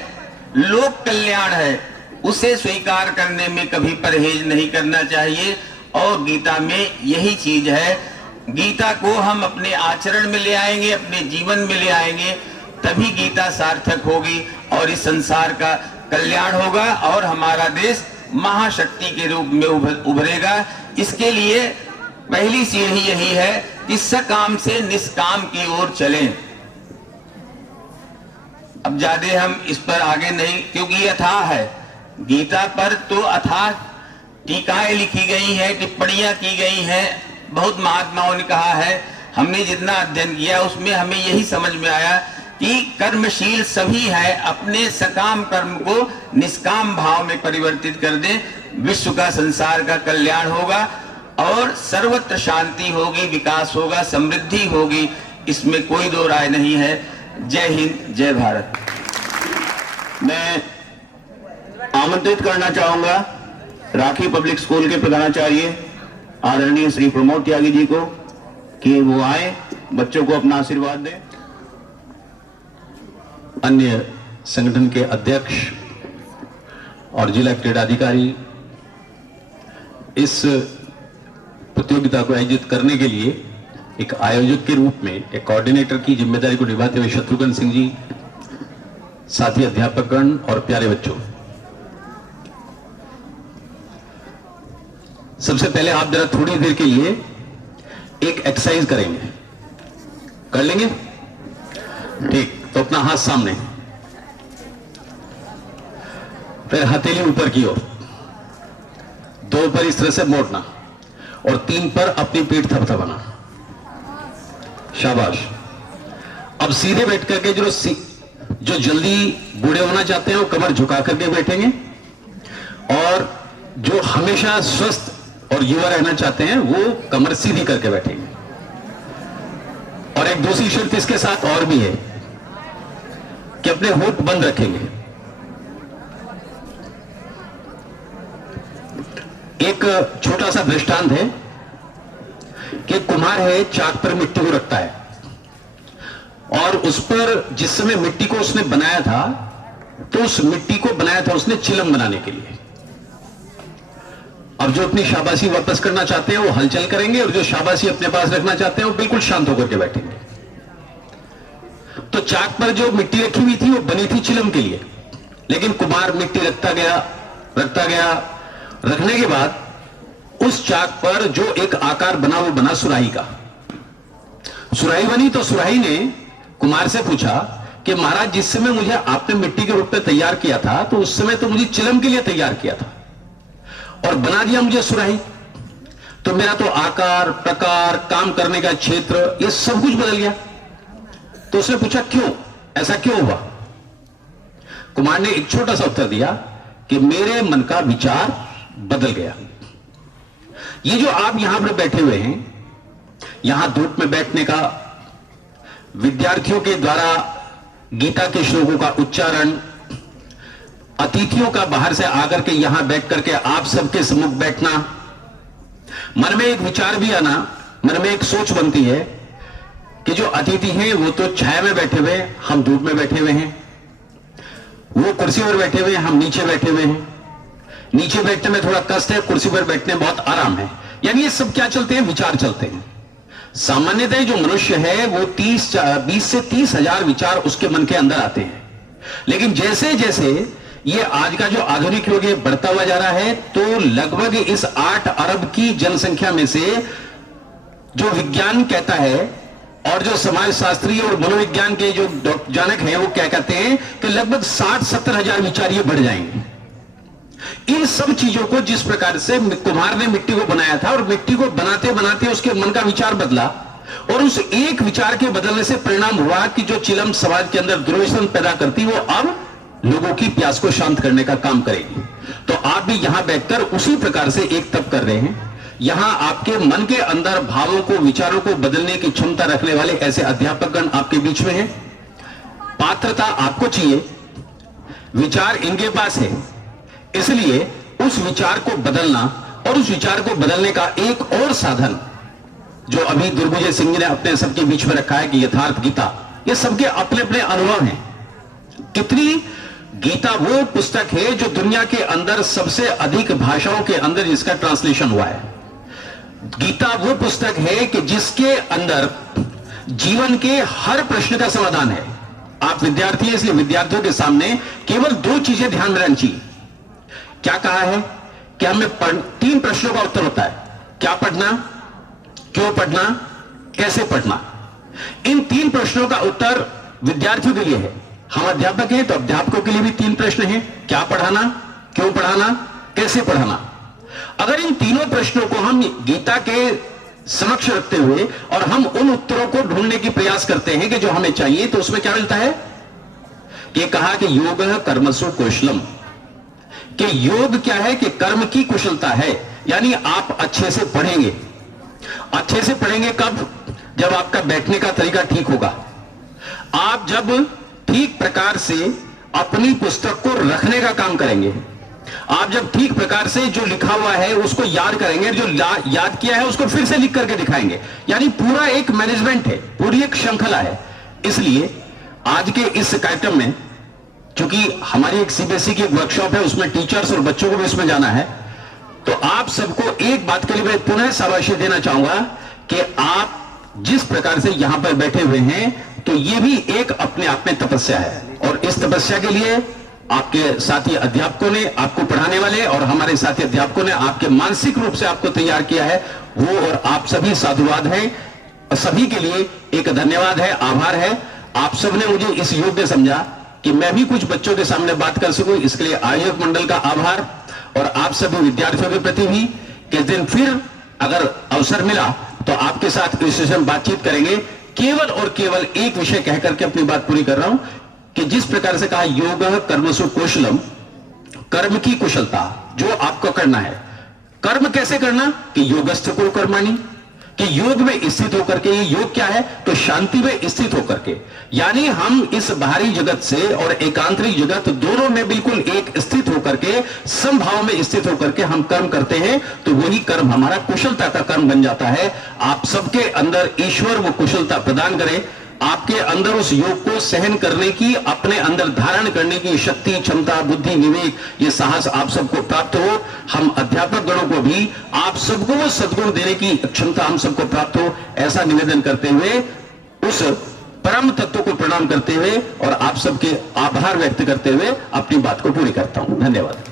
लोक कल्याण है, उसे स्वीकार करने में कभी परहेज नहीं करना चाहिए। और गीता में यही चीज है। गीता को हम अपने आचरण में ले आएंगे, अपने जीवन में ले आएंगे, तभी गीता सार्थक होगी और इस संसार का कल्याण होगा और हमारा देश महाशक्ति के रूप में उभरेगा। इसके लिए पहली सीढ़ी यही है कि सकाम से निष्काम की ओर चलें। अब ज्यादा हम इस पर आगे नहीं, क्योंकि ये अथाह है। गीता पर तो अथाह टीकाएं लिखी गई हैं, टिप्पणियां की गई हैं, बहुत महात्माओं ने कहा है। हमने जितना अध्ययन किया उसमें हमें यही समझ में आया कि कर्मशील सभी है, अपने सकाम कर्म को निष्काम भाव में परिवर्तित कर दें, विश्व का, संसार का कल्याण होगा और सर्वत्र शांति होगी, विकास होगा, समृद्धि होगी, इसमें कोई दो राय नहीं है। जय हिंद, जय भारत। मैं आमंत्रित करना चाहूंगा राखी पब्लिक स्कूल के प्रधानाचार्य आदरणीय श्री प्रमोद त्यागी जी को कि वो आए, बच्चों को अपना आशीर्वाद दें। अन्य संगठन के अध्यक्ष और जिला क्रीड़ा अधिकारी इस प्रतियोगिता को आयोजित करने के लिए एक आयोजक के रूप में, एक कोऑर्डिनेटर की जिम्मेदारी को निभाते हुए शत्रुघ्न सिंह जी, साथी अध्यापकगण और प्यारे बच्चों, सबसे पहले आप जरा थोड़ी देर के लिए एक एक्सरसाइज करेंगे, कर लेंगे? ठीक, तो अपना हाथ सामने, फिर हथेली ऊपर की ओर, 2 पर इस तरह से मोड़ना और 3 पर अपनी पीठ थपथपाना। शाबाश। अब सीधे बैठ करके जो जल्दी बूढ़े होना चाहते हैं वो कमर झुका करके बैठेंगे, और जो हमेशा स्वस्थ और युवा रहना चाहते हैं वो कमर सीधी करके बैठेंगे। और एक दूसरी शर्त इसके साथ और भी है कि अपने होठ बंद रखेंगे। एक छोटा सा दृष्टांत है कि कुम्हार है, चाक पर मिट्टी को रखता है और उस पर जिस समय मिट्टी को उसने बनाया था तो उस मिट्टी को बनाया था उसने चिलम बनाने के लिए। अब जो अपनी शाबाशी वापस करना चाहते हैं वो हलचल करेंगे और जो शाबाशी अपने पास रखना चाहते हैं वो बिल्कुल शांत होकर के बैठेंगे। तो चाक पर जो मिट्टी रखी हुई थी वो बनी थी चिलम के लिए, लेकिन कुम्हार मिट्टी रखता गया। रखने के बाद उस चाक पर जो एक आकार बना वो बना सुराही का। सुराही बनी तो सुराही ने कुम्हार से पूछा कि महाराज, जिस समय मुझे आपने मिट्टी के रूप में तैयार किया था तो उस समय तो मुझे चिलम के लिए तैयार किया था और बना दिया मुझे सुराही, तो मेरा तो आकार, प्रकार, काम करने का क्षेत्र, ये सब कुछ बदल गया। तो उसने पूछा क्यों, ऐसा क्यों हुआ? कुम्हार ने एक छोटा सा उत्तर दिया कि मेरे मन का विचार बदल गया। ये जो आप यहां पर बैठे हुए हैं, यहां धूप में बैठने का, विद्यार्थियों के द्वारा गीता के श्लोकों का उच्चारण, अतिथियों का बाहर से आकर के यहां बैठ करके आप सबके सम्मुख बैठना, मन में एक विचार भी आना, मन में एक सोच बनती है कि जो अतिथि हैं वो तो छाया में बैठे हुए, हम धूप में बैठे हुए हैं, वो कुर्सी पर बैठे हुए, हम नीचे बैठे हुए हैं। नीचे बैठने में थोड़ा कष्ट है, कुर्सी पर बैठने में बहुत आराम है। यानी ये सब क्या चलते हैं? विचार चलते हैं। सामान्यतः जो मनुष्य है वो 20 से 30 हजार विचार उसके मन के अंदर आते हैं, लेकिन जैसे जैसे ये आज का जो आधुनिक युग है बढ़ता हुआ जा रहा है, तो लगभग इस 8 अरब की जनसंख्या में से जो विज्ञान कहता है और जो समाजशास्त्री और मनोविज्ञान के जो जानक हैं वो क्या कहते हैं कि लगभग 60-70 हजार विचार ये बढ़ जाएंगे। इन सब चीजों को जिस प्रकार से कुम्हार ने मिट्टी को बनाया था और मिट्टी को बनाते बनाते उसके मन का विचार बदला और उस एक विचार के बदलने से परिणाम हुआ कि जो चिलम समाज के अंदर दुर्व्यसन पैदा करती वो अब लोगों की प्यास को शांत करने का काम करेगी। तो आप भी यहां बैठकर उसी प्रकार से एक तप कर रहे हैं। यहां आपके मन के अंदर भावों को, विचारों को बदलने की क्षमता रखने वाले ऐसे अध्यापकगण आपके बीच में हैं। पात्रता आपको चाहिए, विचार इनके पास है, इसलिए उस विचार को बदलना और उस विचार को बदलने का एक और साधन जो अभी दुर्गुजय सिंह जी ने अपने सबके बीच में रखा है कि यथार्थ गीता, ये सबके अपने अपने अनुभव हैं। कितनी गीता वो पुस्तक है जो दुनिया के अंदर सबसे अधिक भाषाओं के अंदर जिसका ट्रांसलेशन हुआ है। गीता वो पुस्तक है कि जिसके अंदर जीवन के हर प्रश्न का समाधान है। आप विद्यार्थी हैं, इसलिए विद्यार्थियों के सामने केवल 2 चीजें ध्यान में रहनी चाहिए। क्या कहा है कि हमें 3 प्रश्नों का उत्तर होता है, क्या पढ़ना, क्यों पढ़ना, कैसे पढ़ना। इन 3 प्रश्नों का उत्तर विद्यार्थियों के लिए है। हम अध्यापक हैं तो अध्यापकों के लिए भी 3 प्रश्न हैं, क्या पढ़ाना, क्यों पढ़ाना, कैसे पढ़ाना। अगर इन तीनों प्रश्नों को हम गीता के समक्ष रखते हुए और हम उन उत्तरों को ढूंढने की प्रयास करते हैं कि जो हमें चाहिए, तो उसमें क्या मिलता है कि कहा कि योग कर्मसु कौशलम, कि योग क्या है कि कर्म की कुशलता है। यानी आप अच्छे से पढ़ेंगे। अच्छे से पढ़ेंगे कब? जब आपका बैठने का तरीका ठीक होगा। आप जब ठीक प्रकार से अपनी पुस्तक को रखने का काम करेंगे, आप जब ठीक प्रकार से जो लिखा हुआ है उसको याद करेंगे, जो याद किया है उसको फिर से लिख करके दिखाएंगे, यानी पूरा एक मैनेजमेंट है, पूरी एक श्रृंखला है। इसलिए आज के इस कार्यक्रम में, चूंकि हमारी एक सीबीएसई की वर्कशॉप है, उसमें टीचर्स और बच्चों को भी इसमें जाना है, तो आप सबको एक बात के लिए मैं पुनः शाबाशी देना चाहूंगा कि आप जिस प्रकार से यहां पर बैठे हुए हैं, तो ये भी एक अपने आप में तपस्या है। और इस तपस्या के लिए आपके साथी अध्यापकों ने, आपको पढ़ाने वाले और हमारे साथी अध्यापकों ने आपके मानसिक रूप से आपको तैयार किया है, वो और आप सभी साधुवाद हैं। सभी के लिए एक धन्यवाद है, आभार है। आप सबने मुझे इस योग्य समझा कि मैं भी कुछ बच्चों के सामने बात कर सकूं। इसके लिए आयोजक मंडल का आभार और आप सभी विद्यार्थियों के प्रति भी कि इस दिन फिर अगर अवसर मिला तो आपके साथ इस विषय में बातचीत करेंगे। केवल और केवल एक विषय कहकर के अपनी बात पूरी कर रहा हूं कि जिस प्रकार से कहा योग कर्मसु कौशलम, कर्म की कुशलता जो आपको करना है। कर्म कैसे करना कि योगस्थ को कर्माणी, कि योग में स्थित होकर के। ये योग क्या है तो शांति में स्थित होकर के, यानी हम इस बाहरी जगत से और एकांतरिक जगत दोनों में बिल्कुल एक स्थित होकर के, समभाव में स्थित होकर के हम कर्म करते हैं तो वही कर्म हमारा कुशलता का कर्म बन जाता है। आप सबके अंदर ईश्वर वो कुशलता प्रदान करे, आपके अंदर उस योग को सहन करने की, अपने अंदर धारण करने की शक्ति, क्षमता, बुद्धि, विवेक, ये साहस आप सबको प्राप्त हो। हम अध्यापक गणों को भी आप सबको वो सद्गुण देने की क्षमता हम सबको प्राप्त हो, ऐसा निवेदन करते हुए उस परम तत्व को प्रणाम करते हुए और आप सबके आभार व्यक्त करते हुए अपनी बात को पूरी करता हूं। धन्यवाद।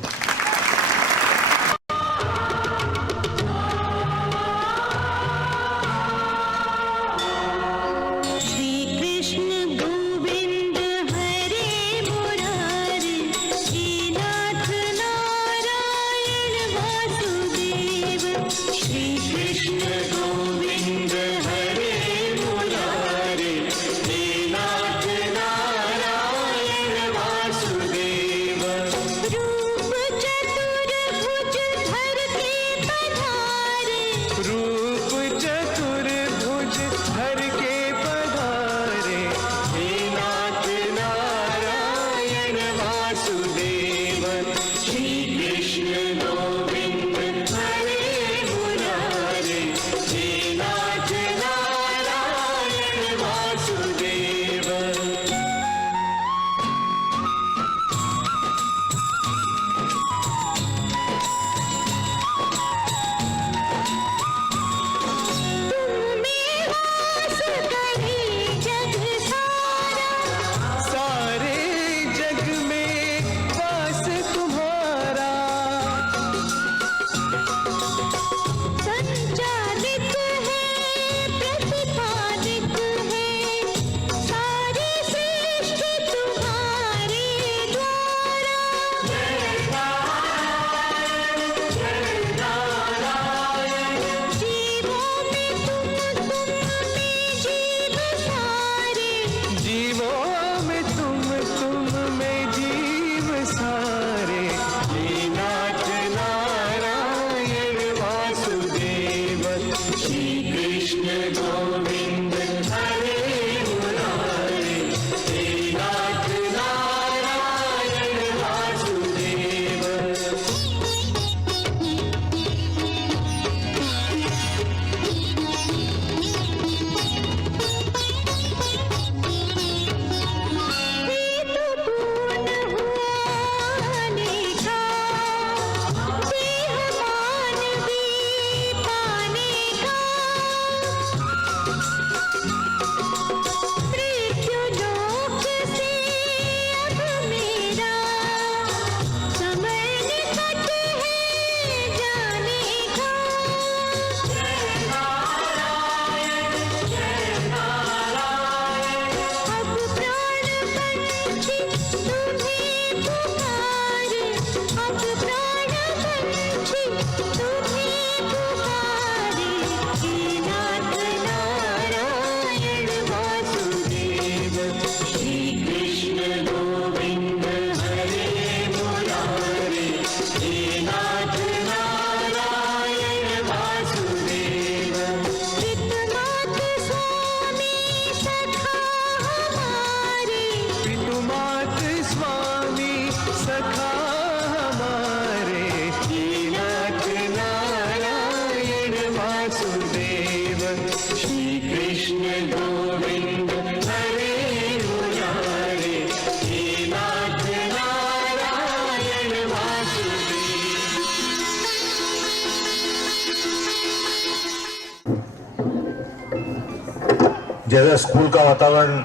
जैसा स्कूल का वातावरण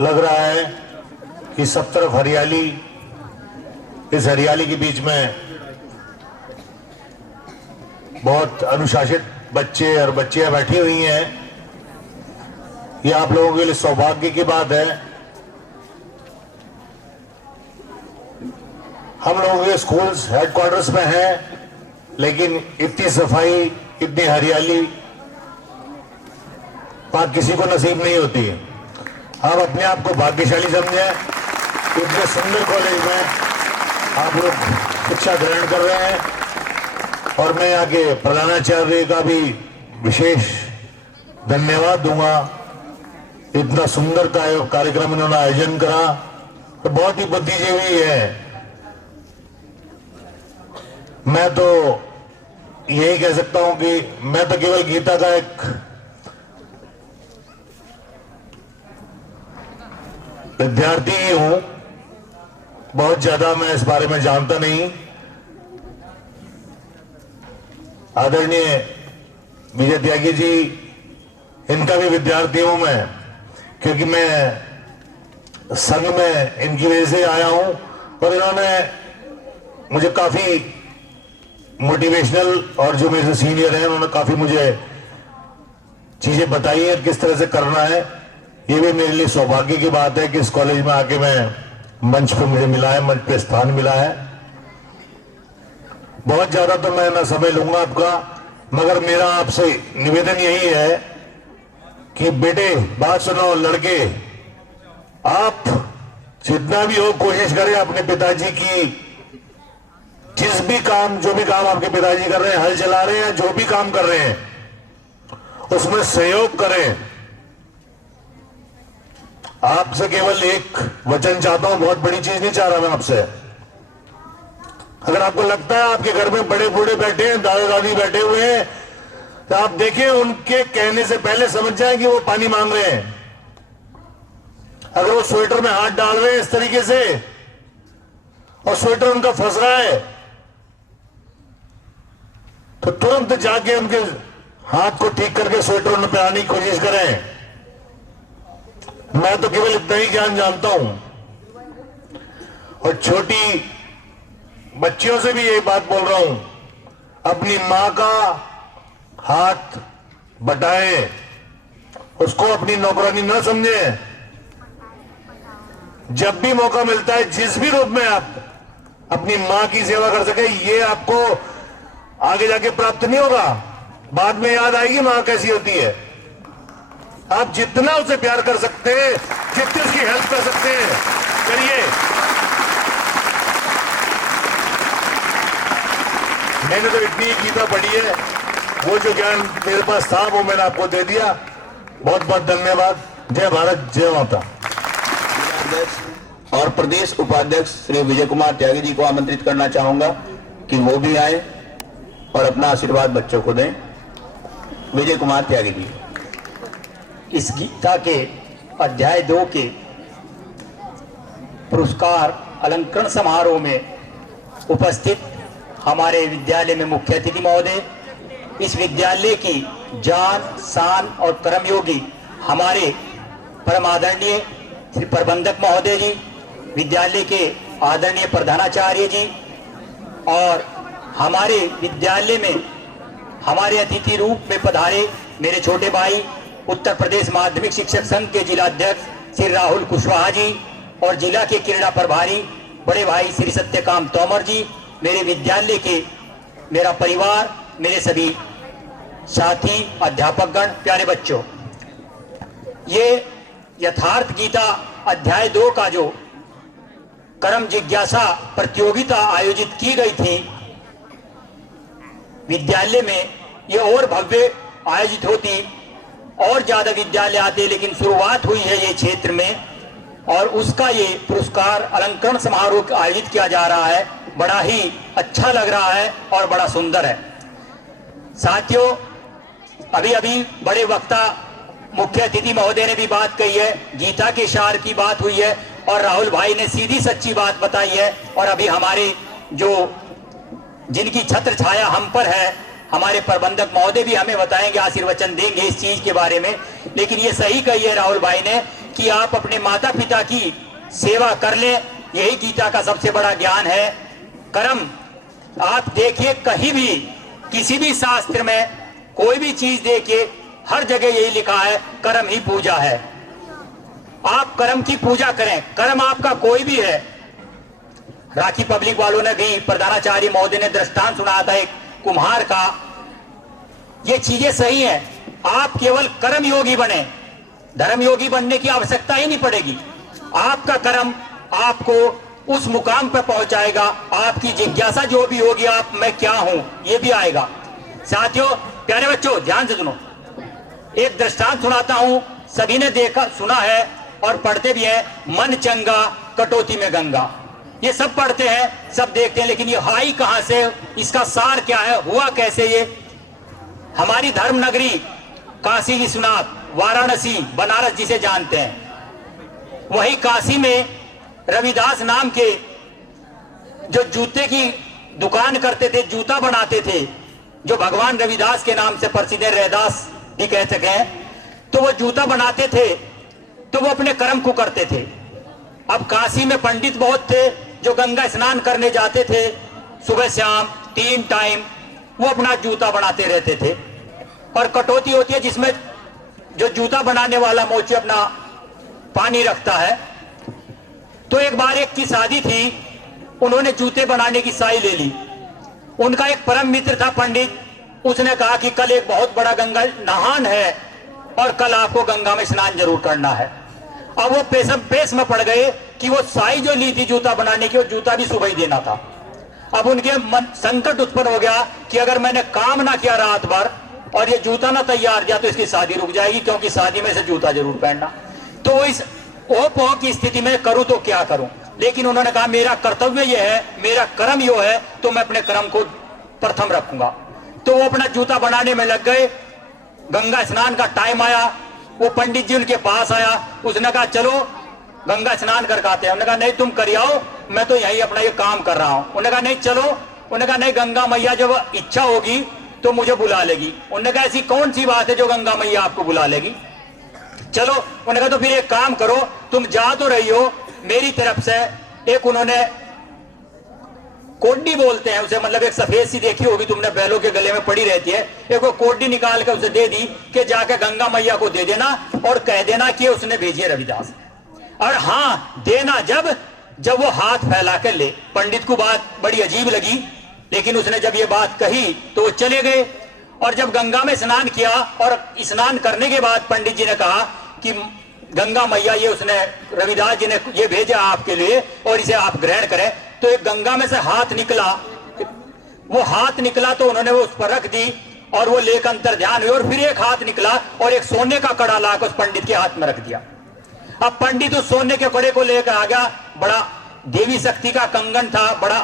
लग रहा है कि सब तरफ हरियाली, इस हरियाली के बीच में बहुत अनुशासित बच्चे और बच्चियां बैठी हुई हैं। ये आप लोगों के लिए सौभाग्य की बात है। हम लोगों के स्कूल्स हेडक्वार्टर्स में हैं, लेकिन इतनी सफाई, इतनी हरियाली बात किसी को नसीब नहीं होती है। आप अपने आप को भाग्यशाली समझें, इतने सुंदर कॉलेज में आप लोग शिक्षा ग्रहण कर रहे हैं। और मैं यहाँ के प्रधानाचार्य का भी विशेष धन्यवाद दूंगा। इतना सुंदर कार्यक्रम इन्होंने आयोजन करा, तो बहुत ही बुद्धिजीवी है। मैं तो यही कह सकता हूं कि मैं तो केवल गीता का एक विद्यार्थी ही हूं, बहुत ज्यादा मैं इस बारे में जानता नहीं। आदरणीय विजय त्यागी जी, इनका भी विद्यार्थी हूं मैं, क्योंकि मैं संघ में इनकी वजह से आया हूं और इन्होंने मुझे काफी मोटिवेशनल, और जो मेरे से सीनियर हैं उन्होंने काफी मुझे चीजें बताई है किस तरह से करना है। ये भी मेरे लिए सौभाग्य की बात है कि इस कॉलेज में आके मैं मंच पे मुझे मिला है, मंच पे स्थान मिला है। बहुत ज्यादा तो मैं ना समय लूंगा आपका, मगर मेरा आपसे निवेदन यही है कि बेटे बात सुनो, लड़के आप जितना भी हो कोशिश करें अपने पिताजी की जिस भी काम, जो भी काम आपके पिताजी कर रहे हैं, हल चला रहे हैं, जो भी काम कर रहे हैं, उसमें सहयोग करें। आपसे केवल एक वचन चाहता हूं, बहुत बड़ी चीज नहीं चाह रहा मैं आपसे। अगर आपको लगता है आपके घर में बड़े बूढ़े बैठे हैं, दादा दादी बैठे हुए हैं, तो आप देखें उनके कहने से पहले समझ जाएं कि वो पानी मांग रहे हैं। अगर वो स्वेटर में हाथ डाल रहे हैं इस तरीके से और स्वेटर उनका फंस रहा है, तो तुरंत जाके उनके हाथ को ठीक करके स्वेटर उन्हें पहनाने की कोशिश करें। मैं तो केवल इतना ही ज्ञान जानता हूं, और छोटी बच्चियों से भी यही बात बोल रहा हूं, अपनी मां का हाथ बटाएं, उसको अपनी नौकरानी न समझें। जब भी मौका मिलता है, जिस भी रूप में आप अपनी मां की सेवा कर सके, ये आपको आगे जाके प्राप्त नहीं होगा। बाद में याद आएगी मां कैसी होती है। आप जितना उसे प्यार कर सकते हैं, जितनी उसकी हेल्प कर सकते हैं, करिए। मैंने तो इतनी गीता पढ़ी है, वो जो ज्ञान मेरे पास था वो मैंने आपको दे दिया। बहुत बहुत धन्यवाद। जय भारत, जय माता। और प्रदेश उपाध्यक्ष श्री विजय कुमार त्यागी जी को आमंत्रित करना चाहूंगा कि वो भी आए और अपना आशीर्वाद बच्चों को दें। विजय कुमार त्यागी जी। इस गीता के अध्याय 2 के पुरस्कार अलंकरण समारोह में उपस्थित हमारे विद्यालय में मुख्य अतिथि महोदय, इस विद्यालय की जान, शान और कर्मयोगी हमारे परम आदरणीय श्री प्रबंधक महोदय जी, विद्यालय के आदरणीय प्रधानाचार्य जी, और हमारे विद्यालय में हमारे अतिथि रूप में पधारे मेरे छोटे भाई उत्तर प्रदेश माध्यमिक शिक्षक संघ के जिला अध्यक्ष श्री राहुल कुशवाहा जी, और जिला के क्रीड़ा प्रभारी बड़े भाई श्री सत्यकाम तोमर जी, मेरे विद्यालय के मेरा परिवार, मेरे सभी साथी अध्यापकगण, प्यारे बच्चों, ये यथार्थ गीता अध्याय 2 का जो कर्म जिज्ञासा प्रतियोगिता आयोजित की गई थी विद्यालय में, ये और भव्य आयोजित होती और ज्यादा विद्यालय आते, लेकिन शुरुआत हुई है ये क्षेत्र में, और उसका ये पुरस्कार अलंकरण समारोह आयोजित किया जा रहा है। बड़ा ही अच्छा लग रहा है और बड़ा सुंदर है। साथियों, अभी अभी बड़े वक्ता मुख्य अतिथि महोदय ने भी बात कही है, गीता के सार की बात हुई है, और राहुल भाई ने सीधी सच्ची बात बताई है, और अभी हमारे जो जिनकी छत्र छाया हम पर है, हमारे प्रबंधक महोदय भी हमें बताएंगे, आशीर्वचन देंगे इस चीज के बारे में। लेकिन ये सही कही है राहुल भाई ने कि आप अपने माता पिता की सेवा कर लें, यही गीता का सबसे बड़ा ज्ञान है। कर्म, आप देखिए कहीं भी किसी भी शास्त्र में कोई भी चीज देखिए, हर जगह यही लिखा है, कर्म ही पूजा है। आप कर्म की पूजा करें, कर्म आपका कोई भी है। राखी पब्लिक वालों ने भी, प्रधानाचार्य महोदय ने दृष्टांत सुनाया था एक कुम्हार का। ये चीजें सही है, आप केवल कर्म योगी बने, धर्म योगी बनने की आवश्यकता ही नहीं पड़ेगी। आपका कर्म आपको उस मुकाम पर पहुंचाएगा। आपकी जिज्ञासा जो भी होगी, आप मैं क्या हूं, ये भी आएगा। साथियों, प्यारे बच्चों, ध्यान से सुनो, एक दृष्टांत सुनाता हूं। सभी ने देखा, सुना है और पढ़ते भी हैं, मन चंगा कटौती में गंगा। ये सब पढ़ते हैं, सब देखते हैं, लेकिन ये आई कहां से, इसका सार क्या है, हुआ कैसे? ये हमारी धर्म नगरी काशी विश्वनाथ, वाराणसी, बनारस जिसे जानते हैं, वही काशी में रविदास नाम के जो जूते की दुकान करते थे, जूता बनाते थे, जो भगवान रविदास के नाम से प्रसिद्ध है, रैदास भी कह सके हैं, तो वो जूता बनाते थे, तो वो अपने कर्म को करते थे। अब काशी में पंडित बहुत थे जो गंगा स्नान करने जाते थे, सुबह शाम 3 टाइम वो अपना जूता बनाते रहते थे। और कटौती होती है जिसमें जो जूता बनाने वाला मोची अपना पानी रखता है। तो एक बार एक की शादी थी, उन्होंने जूते बनाने की साई ले ली। उनका एक परम मित्र था पंडित, उसने कहा कि कल एक बहुत बड़ा गंगा नहान है और कल आपको गंगा में स्नान जरूर करना है। अब वो पेश में पड़ गए कि वो साई जो ली थी जूता बनाने की, वो जूता भी सुबह ही देना था। अब उनके मन संकट उत्पन्न हो गया कि अगर मैंने काम ना किया रात भर और ये जूता ना तैयार किया तो इसकी शादी रुक जाएगी, क्योंकि शादी में से जूता जरूर पहनना। तो वो इस ओप की स्थिति में करूं तो क्या करूं, लेकिन उन्होंने कहा मेरा कर्तव्य ये है, मेरा कर्म यो है, तो मैं अपने कर्म को प्रथम रखूंगा। तो वो अपना जूता बनाने में लग गए। गंगा स्नान का टाइम आया, वो पंडित जी उनके पास आया, उसने कहा चलो गंगा स्नान करके आते हैं। उन्होंने कहा नहीं तुम कर आओ, मैं तो यही अपना ये काम कर रहा हूं। उन्होंने कहा नहीं चलो। उन्होंने कहा नहीं, गंगा मैया जब इच्छा होगी तो मुझे बुला लेगी। उन्होंने कहा ऐसी कौन सी बात है जो गंगा मैया आपको बुला लेगी, चलो। उन्होंने कहा तो फिर एक काम करो, तुम जा तो रही हो, मेरी तरफ से एक, उन्होंने कोडी बोलते हैं उसे, मतलब एक सफेद सी देखी होगी तुमने, बैलों के गले में पड़ी रहती है, एक वो कोडी निकाल के उसे दे दी कि जाके गंगा मैया को दे देना और कह देना कि उसने भेजी है रविदास। और हाँ, देना जब वो हाथ फैला कर ले। पंडित को बात बड़ी अजीब लगी, लेकिन उसने जब ये बात कही तो वो चले गए। और जब गंगा में स्नान किया और स्नान करने के बाद पंडित जी ने कहा कि गंगा मैया ये उसने, रविदास जी ने ये भेजा आपके लिए और इसे आप ग्रहण करें। तो एक गंगा में से हाथ निकला, वो हाथ निकला तो उन्होंने वो उस पर रख दी और वो लेकर अंतर ध्यान हुए। और फिर एक हाथ निकला और एक सोने का कड़ा लाकर उस पंडित के हाथ में रख दिया। अब पंडित उस सोने के कड़े को लेकर आ गया, बड़ा देवी शक्ति का कंगन था, बड़ा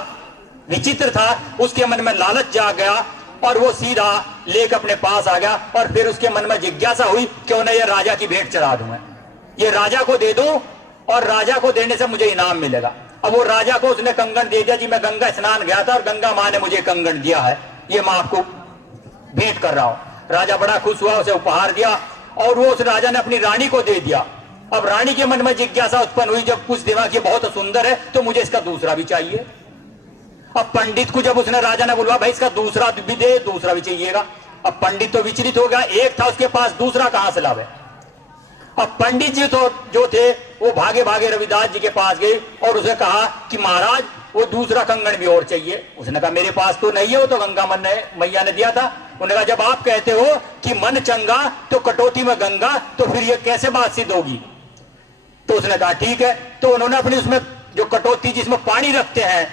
विचित्र था, उसके मन में लालच जाग गया और वो सीधा लेकर अपने पास आ गया। और फिर उसके मन में जिज्ञासा हुई क्यों न ये राजा की भेंट चढ़ा दूं, मैं ये राजा को दे दूं और राजा को देने से मुझे इनाम मिलेगा। अब वो राजा को उसने कंगन दे दिया जी, मैं गंगा स्नान गया था और गंगा मां ने मुझे कंगन दिया है, ये मैं आपको भेंट कर रहा हूं। राजा बड़ा खुश हुआ, उसे उपहार दिया और वो उस राजा ने अपनी रानी को दे दिया। अब रानी के मन में जिज्ञासा उत्पन्न हुई, जब कुछ दिमाग ये बहुत सुंदर है तो मुझे इसका दूसरा भी चाहिए। अब पंडित को जब उसने राजा ने बोलवा भाई इसका दूसरा भी दे, दूसरा भी चाहिएगा। अब पंडित तो विचलित हो गया, एक था उसके पास, दूसरा कहां से लावे। अब पंडित जी तो जो थे वो भागे भागे रविदास जी के पास गए और उसे कहा कि महाराज वो दूसरा कंगन भी और चाहिए। उसने कहा मेरे पास तो नहीं है, वो तो गंगा मैया ने दिया था। उन्होंने कहा जब आप कहते हो कि मन चंगा तो कटौती में गंगा, तो फिर ये कैसे बात सिद्ध होगी। तो उसने कहा ठीक है। तो उन्होंने अपनी उसमें जो कटौती जिसमें पानी रखते हैं,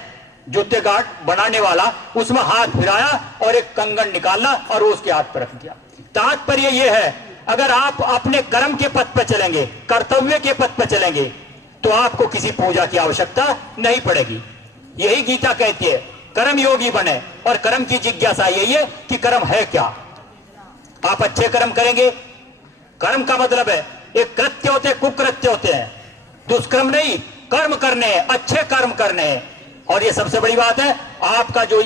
जूते गार्ड बनाने वाला, उसमें हाथ फिराया और एक कंगन निकाला और वो उसके हाथ पर रख दिया। तात्पर्य ये है, अगर आप अपने कर्म के पथ पर चलेंगे, कर्तव्य के पथ पर चलेंगे, तो आपको किसी पूजा की आवश्यकता नहीं पड़ेगी। यही गीता कहती है, कर्म योगी बने। और कर्म की जिज्ञासा यही है कि कर्म है क्या। आप अच्छे कर्म करेंगे, कर्म का मतलब है एक कृत्य होते हैं, कुकृत्य होते हैं, दुष्कर्म नहीं, कर्म करने हैं, अच्छे कर्म करने हैं। और ये सबसे बड़ी बात है, आपका जो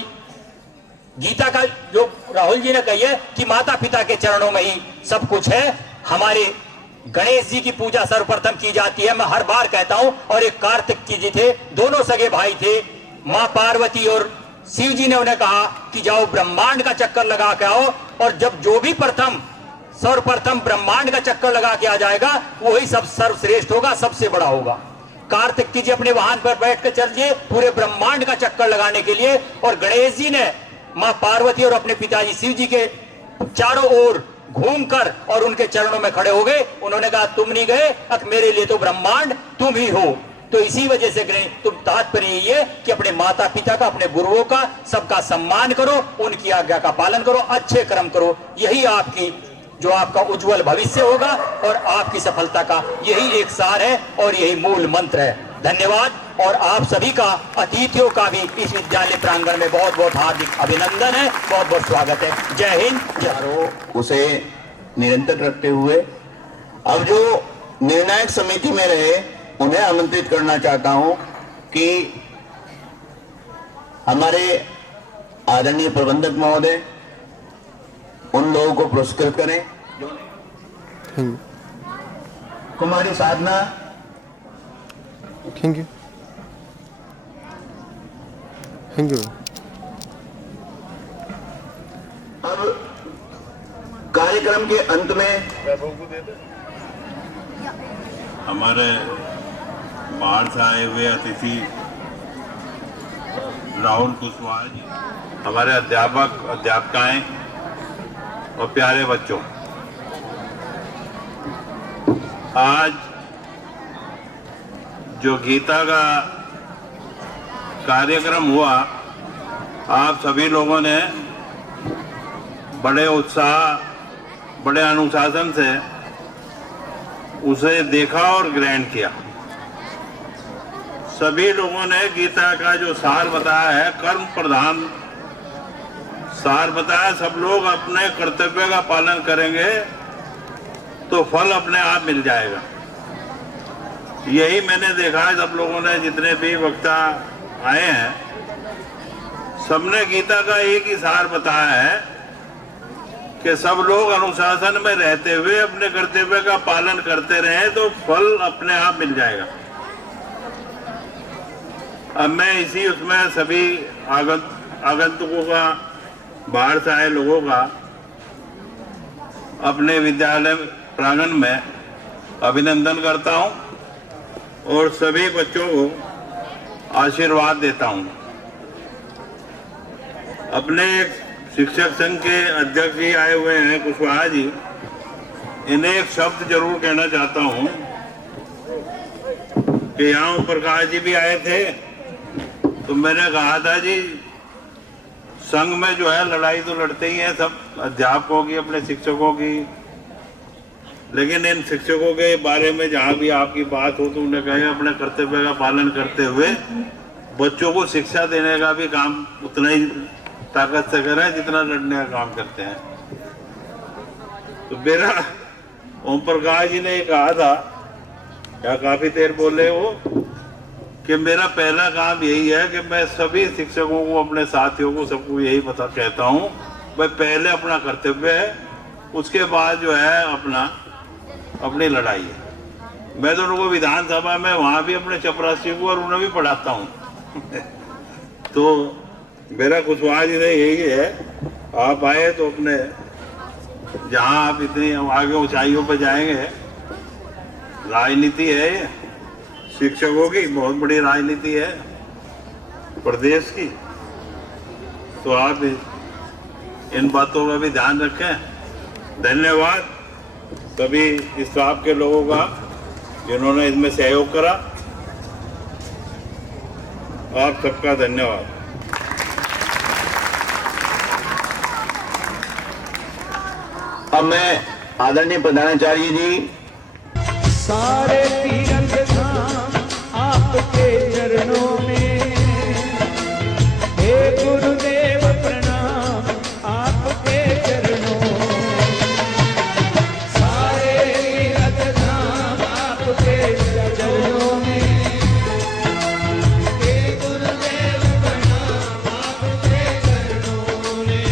गीता का जो राहुल जी ने कही है कि माता पिता के चरणों में ही सब कुछ है। हमारे गणेश जी की पूजा सर्वप्रथम की जाती है, मैं हर बार कहता हूं। और एक कार्तिक जी थे, दोनों सगे भाई थे। मां पार्वती और शिव जी ने उन्हें कहा कि जाओ ब्रह्मांड का चक्कर लगा के आओ, और जब जो भी प्रथम सर्वप्रथम ब्रह्मांड का चक्कर लगा के आ जाएगा, वही सब सर्वश्रेष्ठ होगा, सबसे बड़ा होगा। कार्तिक जी अपने वाहन पर बैठ कर चलिए पूरे ब्रह्मांड का चक्कर लगाने के लिए, और गणेश जी ने मां पार्वती और अपने पिताजी शिव जी के चारों ओर घूमकर और उनके चरणों में खड़े हो गए। उन्होंने कहा तुम नहीं गए, अब मेरे लिए तो ब्रह्मांड तुम ही हो। तो इसी वजह से तुम तात्पर्य यही है कि अपने माता पिता का, अपने गुरुओं का, सबका सम्मान करो, उनकी आज्ञा का पालन करो, अच्छे कर्म करो। यही आपकी जो आपका उज्जवल भविष्य होगा और आपकी सफलता का यही एक सार है और यही मूल मंत्र है। धन्यवाद। और आप सभी का, अतिथियों का भी इस विद्यालय प्रांगण में बहुत बहुत हार्दिक अभिनंदन है, बहुत बहुत स्वागत है। जय हिंद, जय। उसे निरंतर रखते हुए अब जो निर्णायक समिति में रहे उन्हें आमंत्रित करना चाहता हूं कि हमारे आदरणीय प्रबंधक महोदय उन लोगों को पुरस्कृत करें। कुमारी साधना, थैंक यू, थैंक यू। अब कार्यक्रम के अंत में हमारे बाहर से आए हुए अतिथि राहुल कुशवाहा जी, हमारे अध्यापक, अध्यापिकाएं और प्यारे बच्चों, आज जो गीता का कार्यक्रम हुआ, आप सभी लोगों ने बड़े उत्साह, बड़े अनुशासन से उसे देखा और ग्रहण किया। सभी लोगों ने गीता का जो सार बताया है, कर्म प्रधान सार बताया, सब लोग अपने कर्तव्य का पालन करेंगे तो फल अपने आप मिल जाएगा। यही मैंने देखा है, सब लोगों ने, जितने भी वक्ता आए हैं, सबने गीता का एक ही सार बताया है कि सब लोग अनुशासन में रहते हुए अपने कर्तव्य का पालन करते रहें तो फल अपने आप मिल जाएगा। अब मैं इसी उसमें सभी आगंतुकों का, बाहर से आए लोगों का अपने विद्यालय प्रांगण में अभिनंदन करता हूं और सभी बच्चों को आशीर्वाद देता हूं। अपने शिक्षक संघ के अध्यक्ष जी आए हुए हैं, कुशवाहा जी, इन्हें एक शब्द जरूर कहना चाहता हूं कि यहाँ ओम प्रकाश जी भी आए थे तो मैंने कहा था जी, संघ में जो है लड़ाई तो लड़ते ही हैं सब, अध्यापकों की, अपने शिक्षकों की, लेकिन इन शिक्षकों के बारे में जहाँ भी आपकी बात हो तो उन्हें कहें अपने कर्तव्य का पालन करते हुए बच्चों को शिक्षा देने का भी काम उतना ही ताकत से करें जितना लड़ने का काम करते हैं। तो मेरा ओम प्रकाश जी ने कहा था, या काफी देर बोले वो, कि मेरा पहला काम यही है कि मैं सभी शिक्षकों को, अपने साथियों को, सबको यही कहता हूँ, भाई पहले अपना कर्तव्य है, उसके बाद जो है अपनी लड़ाई है। मैं तो उनको विधानसभा में वहाँ भी अपने चपरासी को और उन्हें भी पढ़ाता हूँ तो मेरा कुशवाहा जी ने यही है, आप आए तो अपने, जहाँ आप इतनी आगे ऊंचाइयों पर जाएंगे, राजनीति है ये, शिक्षकों की बहुत बड़ी राजनीति है प्रदेश की, तो आप इन बातों का भी ध्यान रखें। धन्यवाद सभी स्टाफ के लोगों का जिन्होंने इसमें सहयोग करा, आप सबका धन्यवाद। अब मैं आदरणीय प्रधानाचार्य जी, सारे तीरथ धाम आपके चरणों में, हे गुरुदेव प्रणाम आपके चरणों, सारे तीरथ धाम आपके चरणों में, हे गुरुदेव प्रणाम आपके चरणों में।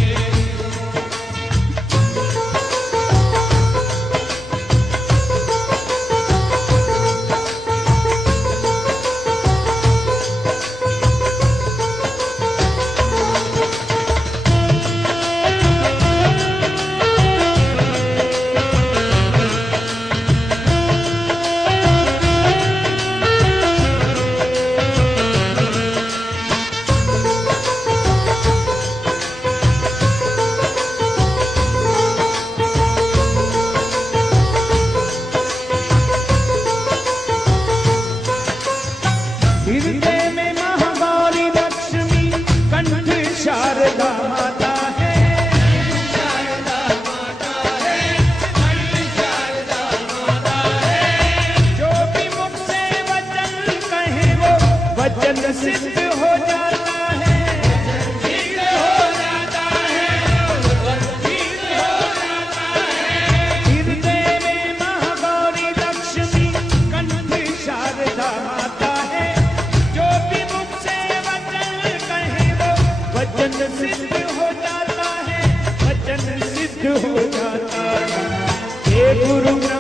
गुरु ब्रह्मा